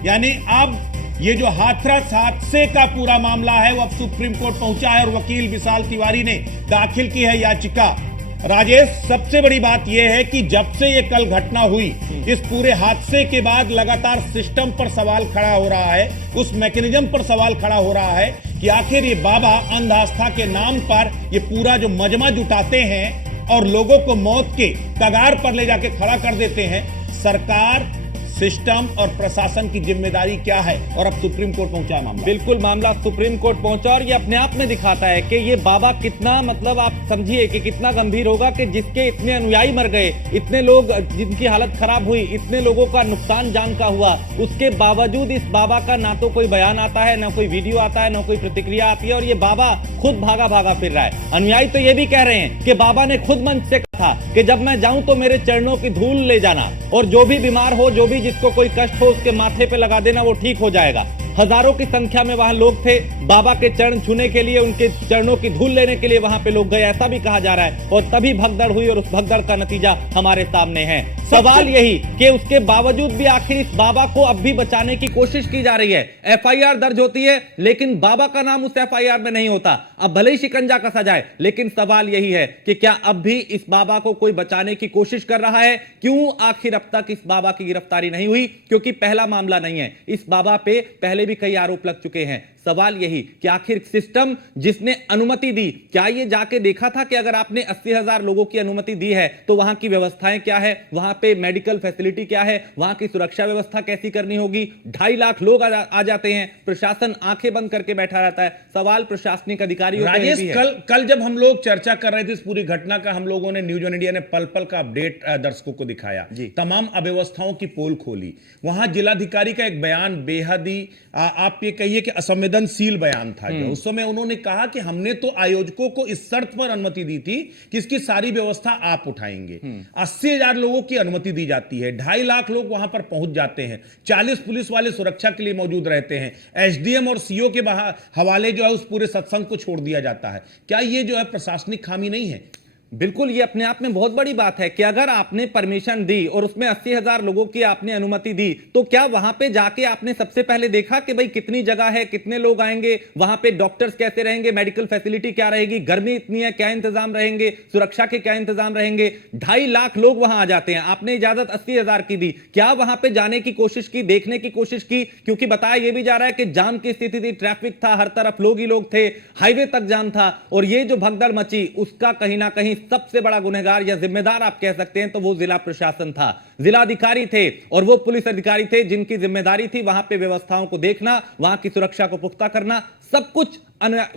यानी अब ये जो हाथरस हादसे का पूरा मामला है वो अब सुप्रीम कोर्ट पहुंचा है और वकील विशाल तिवारी ने दाखिल की है याचिका। राजेश, सबसे बड़ी बात यह है कि जब से ये कल घटना हुई इस पूरे हादसे के बाद लगातार सिस्टम पर सवाल खड़ा हो रहा है, उस मैकेनिज्म पर सवाल खड़ा हो रहा है कि आखिर ये बाबा अंध आस्था के नाम पर ये पूरा जो मजमा जुटाते हैं और लोगों को मौत के कगार पर ले जाके खड़ा कर देते हैं। सरकार, सिस्टम और प्रशासन की जिम्मेदारी क्या है? और अब सुप्रीम कोर्ट पहुंचा है मामला। बिल्कुल, मामला सुप्रीम कोर्ट पहुंचा और ये अपने आप में दिखाता है कि ये बाबा कितना, मतलब आप समझिए कि कितना गंभीर होगा कि जिसके इतने अनुयायी मर गए, इतने लोग जिनकी हालत खराब हुई, इतने लोगों का नुकसान जान का हुआ, उसके बावजूद इस बाबा का ना तो कोई बयान आता है, ना कोई वीडियो आता है, ना कोई प्रतिक्रिया आती है और ये बाबा खुद भागा भागा फिर रहा है। अनुयायी तो ये भी कह रहे हैं कि बाबा ने खुद मंच से कहा कि जब मैं जाऊं तो मेरे चरणों की धूल ले जाना और जो भी बीमार हो, जो भी जिसको कोई कष्ट हो, उसके माथे पे लगा देना, वो ठीक हो जाएगा। हजारों की संख्या में वहां लोग थे, बाबा के चरण छूने के लिए, उनके चरणों की धूल लेने के लिए वहां पे लोग गए, ऐसा भी कहा जा रहा है। और तभी भगदड़ हुई और उस भगदड़ का नतीजा हमारे सामने है। सवाल यही कि उसके बावजूद भी आखिर इस बाबा को अब भी बचाने की कोशिश की जा रही है। एफआईआर दर्ज होती है लेकिन बाबा का नाम उस एफआईआर में नहीं होता। अब भले ही शिकंजा कसा जाए, लेकिन सवाल यही है कि क्या अब भी इस बाबा को कोई बचाने की कोशिश कर रहा है? क्यों आखिर अब तक इस बाबा की गिरफ्तारी नहीं हुई? क्योंकि पहला मामला नहीं है, इस बाबा पे पहले भी कई आरोप लग चुके हैं। सवाल यही कि आखिर सिस्टम जिसने अनुमति दी, क्या ये जाके देखा था कि अगर आपने 80,000 लोगों की अनुमति दी है तो वहां की व्यवस्थाएं क्या है, वहां पे मेडिकल फैसिलिटी क्या है, वहां की सुरक्षा व्यवस्था कैसी करनी होगी? 2.5 लाख लोग आ जाते हैं, प्रशासन आंखें बंद करके बैठा रहता है। सवाल प्रशासनिक अधिकारियों पे राजेश, भी है। कल जब हम लोग चर्चा कर रहे थे इस पूरी घटना का, हम लोगों ने न्यूज वन इंडिया ने पल पल का अपडेट दर्शकों को दिखाया, तमाम अव्यवस्थाओं की पोल खोली। वहां जिलाधिकारी का एक बयान बेहद ही आप ये कहिए कि असंवेदनशील बयान था। जो उस समय उन्होंने कहा कि हमने तो आयोजकों को इस शर्त पर अनुमति दी थी कि इसकी सारी व्यवस्था आप उठाएंगे। 80,000 लोगों की अनुमति दी जाती है, 2.5 लाख लोग वहां पर पहुंच जाते हैं, 40 पुलिस वाले सुरक्षा के लिए मौजूद रहते हैं, एसडीएम और सीओ के हवाले जो है उस पूरे सत्संग को छोड़ दिया जाता है। क्या ये जो है प्रशासनिक खामी नहीं है? बिल्कुल, ये अपने आप में बहुत बड़ी बात है कि अगर आपने परमिशन दी और उसमें 80,000 लोगों की आपने अनुमति दी, तो क्या वहां पे जाके आपने सबसे पहले देखा कि भाई कितनी जगह है, कितने लोग आएंगे, वहां पे डॉक्टर्स कैसे रहेंगे, मेडिकल फैसिलिटी क्या रहेगी, गर्मी इतनी है क्या इंतजाम रहेंगे, सुरक्षा के क्या इंतजाम रहेंगे? 2.5 लाख लोग वहां आ जाते हैं, आपने इजाजत 80,000 की दी, क्या वहां पे जाने की कोशिश की, देखने की कोशिश की? क्योंकि बताया यह भी जा रहा है कि जाम की स्थिति थी, ट्रैफिक था, हर तरफ लोग ही लोग थे, हाईवे तक जाम था और ये जो भगदड़ मची उसका कहीं ना कहीं सबसे बड़ा गुनहगार या जिम्मेदार आप कह सकते हैं तो वो जिला प्रशासन था, जिलाधिकारी थे और वो पुलिस अधिकारी थे जिनकी जिम्मेदारी थी वहां पे व्यवस्थाओं को देखना, वहां की सुरक्षा को पुख्ता करना। सब कुछ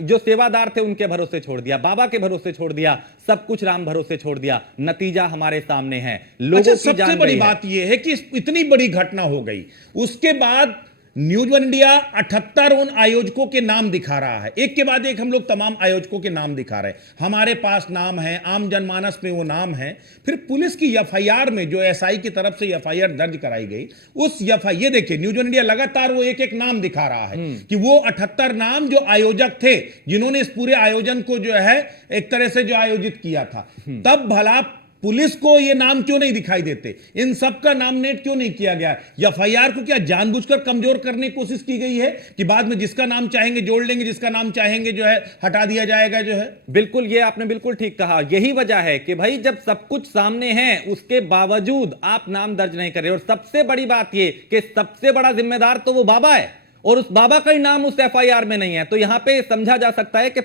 जो सेवादार थे उनके भरोसे छोड़ दिया, बाबा के भरोसे छोड़ दिया, सब कुछ राम भरोसे छोड़ दिया। नतीजा हमारे सामने है। लोगों की सबसे बड़ी बात यह है कि इतनी बड़ी घटना हो गई, उसके बाद न्यूज वन इंडिया 78 उन आयोजकों के नाम दिखा रहा है, एक के बाद एक हम लोग तमाम आयोजकों के नाम दिखा रहे हैं। हमारे पास नाम है, आम जनमानस में वो नाम है। फिर पुलिस की एफआईआर में जो एसआई की तरफ से एफआईआर दर्ज कराई गई, उस एफआईआर, ये देखिए न्यूज वन इंडिया लगातार वो एक एक नाम दिखा रहा है कि वो 78 नाम जो आयोजक थे जिन्होंने इस पूरे आयोजन को जो है एक तरह से जो आयोजित किया था। तब भला पुलिस को ये नाम क्यों नहीं दिखाई देते? इन सब का नामनेट क्यों नहीं किया गया? एफआईआर को क्या जानबूझकर कमजोर करने की कोशिश की गई है कि बाद में जिसका नाम चाहेंगे जोड़ लेंगे, जिसका नाम चाहेंगे जो है हटा दिया जाएगा जो है? बिल्कुल, ये आपने बिल्कुल ठीक कहा। यही वजह है कि भाई जब सब कुछ सामने है उसके बावजूद आप नाम दर्ज नहीं कर रहे। और सबसे बड़ी बात ये कि सबसे बड़ा जिम्मेदार तो वो बाबा है और उस बाबा का ही नाम उस एफआईआर में नहीं है। तो यहां पर समझा जा सकता है कि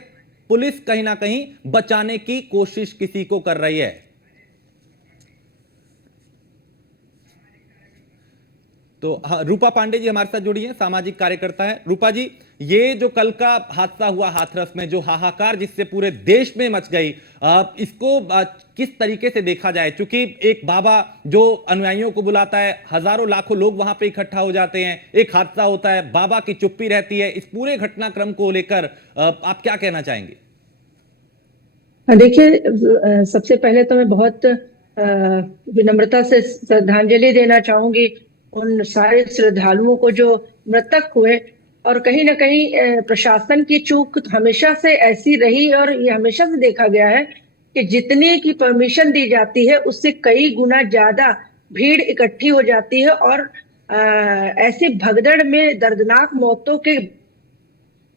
पुलिस कहीं ना कहीं बचाने की कोशिश किसी को कर रही है। तो रूपा पांडे जी हमारे साथ जुड़ी हैं, सामाजिक कार्यकर्ता है। रूपा जी, ये जो कल का हादसा हुआ हाथरस में, जो हाहाकार जिससे पूरे देश में मच गई, इसको किस तरीके से देखा जाए? क्योंकि एक बाबा जो अनुयायियों को बुलाता है, हजारों लाखों लोग वहां पे इकट्ठा हो जाते हैं, एक हादसा होता है, बाबा की चुप्पी रहती है। इस पूरे घटनाक्रम को लेकर आप क्या कहना चाहेंगे? देखिए, सबसे पहले तो मैं बहुत विनम्रता से श्रद्धांजलि देना चाहूंगी उन सारे श्रद्धालुओं को जो मृतक हुए। और कहीं ना कहीं प्रशासन की चूक हमेशा से ऐसी रही और ये हमेशा से देखा गया है कि जितनी की परमिशन दी जाती है उससे कई गुना ज्यादा भीड़ इकट्ठी हो जाती है और ऐसे भगदड़ में दर्दनाक मौतों के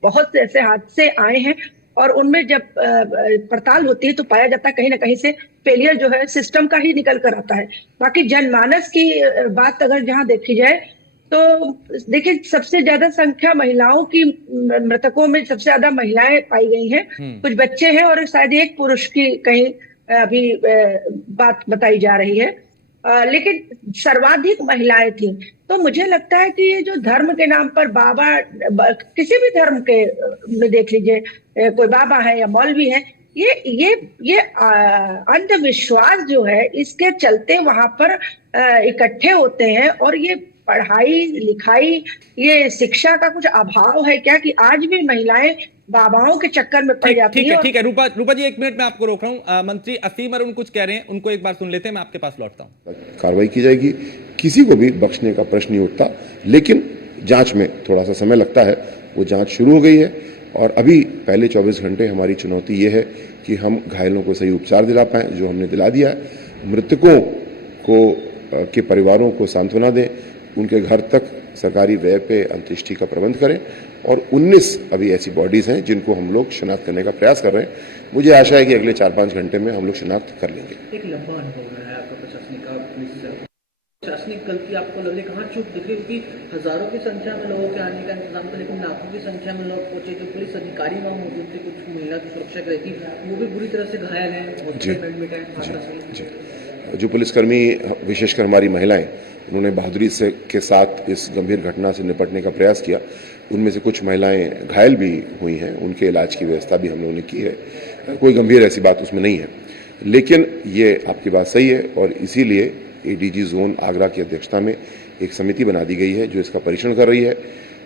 बहुत से ऐसे हादसे आए हैं। और उनमें जब पड़ताल होती है तो पाया जाता है कहीं ना कहीं से फेलियर जो है सिस्टम का ही निकल कर आता है। बाकी जनमानस की बात अगर जहां देखी जाए तो देखिए, सबसे ज्यादा संख्या महिलाओं की, मृतकों में सबसे ज्यादा महिलाएं पाई गई हैं, कुछ बच्चे हैं और शायद एक पुरुष की कहीं अभी बात बताई जा रही है, लेकिन सर्वाधिक महिलाएं थी। तो मुझे लगता है कि ये जो धर्म के नाम पर किसी भी धर्म के में देख लीजिए, कोई बाबा है या मौलवी है, ये अंधविश्वास जो है, इसके चलते वहां पर इकट्ठे होते हैं। और ये पढ़ाई लिखाई, ये शिक्षा का कुछ अभाव है क्या, कि आज भी महिलाएं बाबाओं के चक्कर में पड़ जाती है। ठीक है रूपा जी, 1 मिनट में आपको रोक रहा हूं। मंत्री असीम अरुण कुछ कह रहे हैं, उनको एक बार सुन लेते हैं, मैं आपके पास लौटता हूं। कार्रवाई की जाएगी, किसी को भी बख्शने का प्रश्न नहीं उठता, लेकिन जांच में थोड़ा सा समय लगता है। वो जांच शुरू हो गई है और अभी पहले 24 घंटे हमारी चुनौती ये है कि हम घायलों को सही उपचार दिला पाएं, जो हमने दिला दिया है। मृतकों के परिवारों को सांत्वना दें, उनके घर तक सरकारी व्यय पे अंत्येष्टि का प्रबंध करें। और 19 अभी ऐसी बॉडीज हैं जिनको हम लोग शिनाख्त करने का प्रयास कर रहे हैं। मुझे आशा है कि अगले 4-5 घंटे में हम लोग शिनाख्त कर लेंगे। एक लंबा अनुभव रहा है आपका प्रशासनिक गलती आपको लगे, कहाँ चूक दिखी? क्योंकि हजारों की संख्या में लोगों के आने का इंतजाम था, लेकिन लाखों की संख्या में लोग पहुंचे। जो पुलिस अधिकारी वहाँ मौजूद थे, कुछ महिला की सुरक्षा रहती, वो भी बुरी तरह से घायल हैं, हॉस्पिटल एडमिट हैं। जो पुलिसकर्मी, विशेषकर हमारी महिलाएं, उन्होंने बहादुरी से के साथ इस गंभीर घटना से निपटने का प्रयास किया। उनमें से कुछ महिलाएं घायल भी हुई हैं, उनके इलाज की व्यवस्था भी हम लोगों ने की है। कोई गंभीर ऐसी बात उसमें नहीं है, लेकिन ये आपकी बात सही है और इसीलिए एडीजी जोन आगरा की अध्यक्षता में एक समिति बना दी गई है जो इसका परीक्षण कर रही है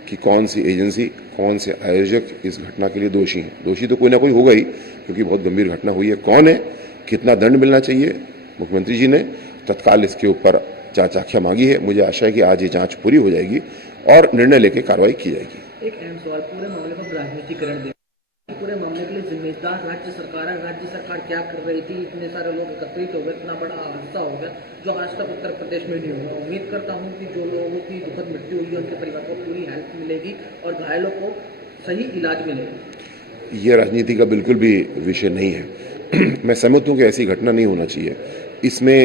कि कौन सी एजेंसी, कौन से आयोजक इस घटना के लिए दोषी हैं। दोषी तो कोई ना कोई होगा ही, क्योंकि बहुत गंभीर घटना हुई है। कौन है, कितना दंड मिलना चाहिए, मुख्यमंत्री जी ने तत्काल इसके ऊपर जांच आख्या मांगी है। मुझे आशा है कि आज ये जांच पूरी हो जाएगी और निर्णय लेके कार्रवाई की जाएगी। एक अहम सवाल, पूरे मामले को राजनीतिकरण दे, पूरे मामले के लिए जिम्मेदार राज्य सरकार है। राज्य सरकार क्या कर रही थी? इतने सारे लोग एकत्रित हो गए, इतना बड़ा हादसा हो गया जो आज तक उत्तर प्रदेश में नहीं हुआ। उम्मीद करता हूँ कि जो लोगों की दुखद मृत्यु हुई है उनके परिवार को पूरी हेल्प मिलेगी और घायलों को सही इलाज मिलेगा। ये राजनीति का बिल्कुल भी विषय नहीं है। मैं सहमत हूँ कि ऐसी घटना नहीं होना चाहिए। इसमें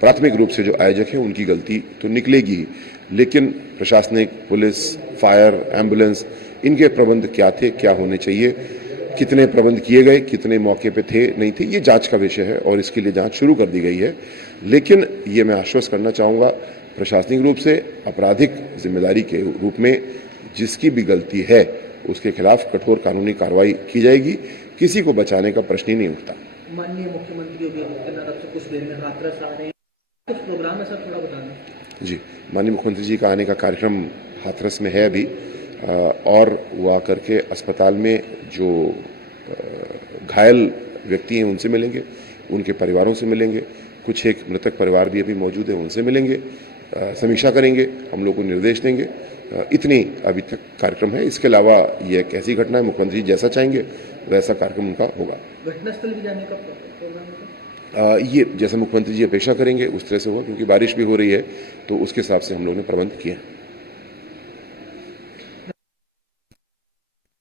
प्राथमिक रूप से जो आयोजक हैं उनकी गलती तो निकलेगी ही, लेकिन प्रशासनिक, पुलिस, फायर, एम्बुलेंस, इनके प्रबंध क्या थे, क्या होने चाहिए, कितने प्रबंध किए गए, कितने मौके पे थे, नहीं थे, ये जांच का विषय है और इसके लिए जांच शुरू कर दी गई है। लेकिन ये मैं आश्वस्त करना चाहूँगा, प्रशासनिक रूप से आपराधिक जिम्मेदारी के रूप में जिसकी भी गलती है उसके खिलाफ कठोर कानूनी कार्रवाई की जाएगी। किसी को बचाने का प्रश्न ही नहीं उठता। माननीय मुख्यमंत्री योगी आदित्यनाथ से कुछ देर में हाथरस आ रहे हैं, कुछ प्रोग्राम है सर, थोड़ा बताना। जी, माननीय मुख्यमंत्री जी का आने का कार्यक्रम हाथरस में है अभी, और वो आकर के अस्पताल में जो घायल व्यक्ति हैं उनसे मिलेंगे, उनके परिवारों से मिलेंगे, कुछ एक मृतक परिवार भी अभी मौजूद है उनसे मिलेंगे, समीक्षा करेंगे, हम लोग को निर्देश देंगे। इतनी अभी तक कार्यक्रम है। इसके अलावा ये एक ऐसी घटना है, मुख्यमंत्री जैसा चाहेंगे वैसा कार्यक्रम उनका होगा। घटनास्थल भी जाने का प्रोग्राम है? ये जैसा मुख्यमंत्री जी अपेक्षा करेंगे उस तरह से होगा, क्योंकि बारिश भी हो रही है तो उसके हिसाब से हम लोगों ने प्रबंध किए हैं।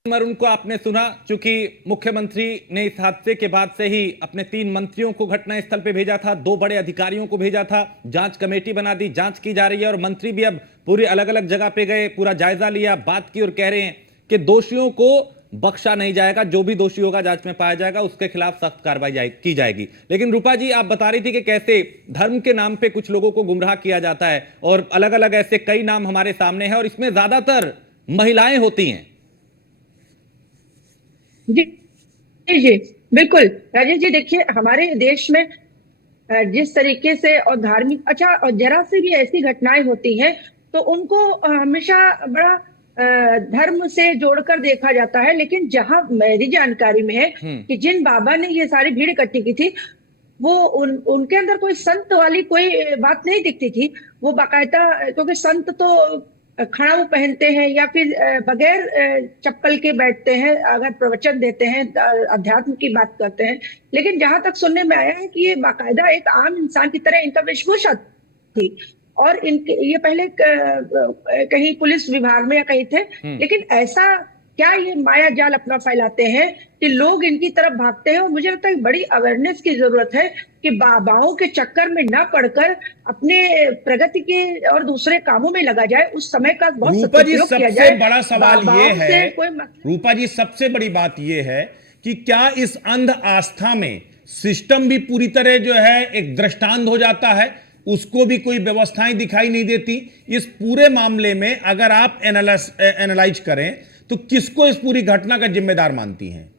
उनको आपने सुना, चूंकि मुख्यमंत्री ने इस हादसे के बाद से ही अपने 3 मंत्रियों को घटनास्थल पे भेजा था, 2 बड़े अधिकारियों को भेजा था, जांच कमेटी बना दी, जांच की जा रही है और मंत्री भी अब पूरे अलग अलग जगह पे गए, पूरा जायजा लिया, बात की और कह रहे हैं कि दोषियों को बख्शा नहीं जाएगा, जो भी दोषी होगा जांच में पाया जाएगा उसके खिलाफ सख्त कार्रवाई की जाएगी। लेकिन रूपा जी, आप बता रही थी कि कैसे धर्म के नाम पे कुछ लोगों को गुमराह किया जाता है और अलग अलग ऐसे कई नाम हमारे सामने हैं और इसमें ज्यादातर महिलाएं होती हैं। जी जी बिल्कुल राजेश जी, देखिए हमारे देश में जिस तरीके से और धार्मिक, अच्छा, और जरा से भी ऐसी घटनाएं होती हैं तो उनको हमेशा बड़ा धर्म से जोड़कर देखा जाता है। लेकिन जहां मेरी जानकारी में है कि जिन बाबा ने ये सारी भीड़ इकट्ठी की थी, वो उनके अंदर कोई संत वाली कोई बात नहीं दिखती थी। वो बाकायदा, क्योंकि संत तो खड़ाऊ पहनते हैं या फिर बगैर चप्पल के बैठते हैं, अगर प्रवचन देते हैं, अध्यात्म की बात करते हैं। लेकिन जहां तक सुनने में आया है कि ये बाकायदा एक आम इंसान की तरह इनका वेशभूषा थी और इनके ये पहले कहीं पुलिस विभाग में या कहीं थे। लेकिन ऐसा क्या ये माया जाल अपना फैलाते हैं कि लोग इनकी तरफ भागते हैं। और मुझे लगता है बड़ी अवेयरनेस की जरूरत है कि बाबाओं के चक्कर में न पड़कर अपने प्रगति के और दूसरे कामों में लगा जाए। उस समय का बहुत रूपा जी, सबसे बड़ा सवाल ये है, रूपा जी, सबसे बड़ी बात ये है कि क्या इस अंध आस्था में सिस्टम भी पूरी तरह जो है एक दृष्टांत हो जाता है, उसको भी कोई व्यवस्थाएं दिखाई नहीं देती। इस पूरे मामले में अगर आप एनालाइज करें तो किसको इस पूरी घटना का जिम्मेदार मानती हैं?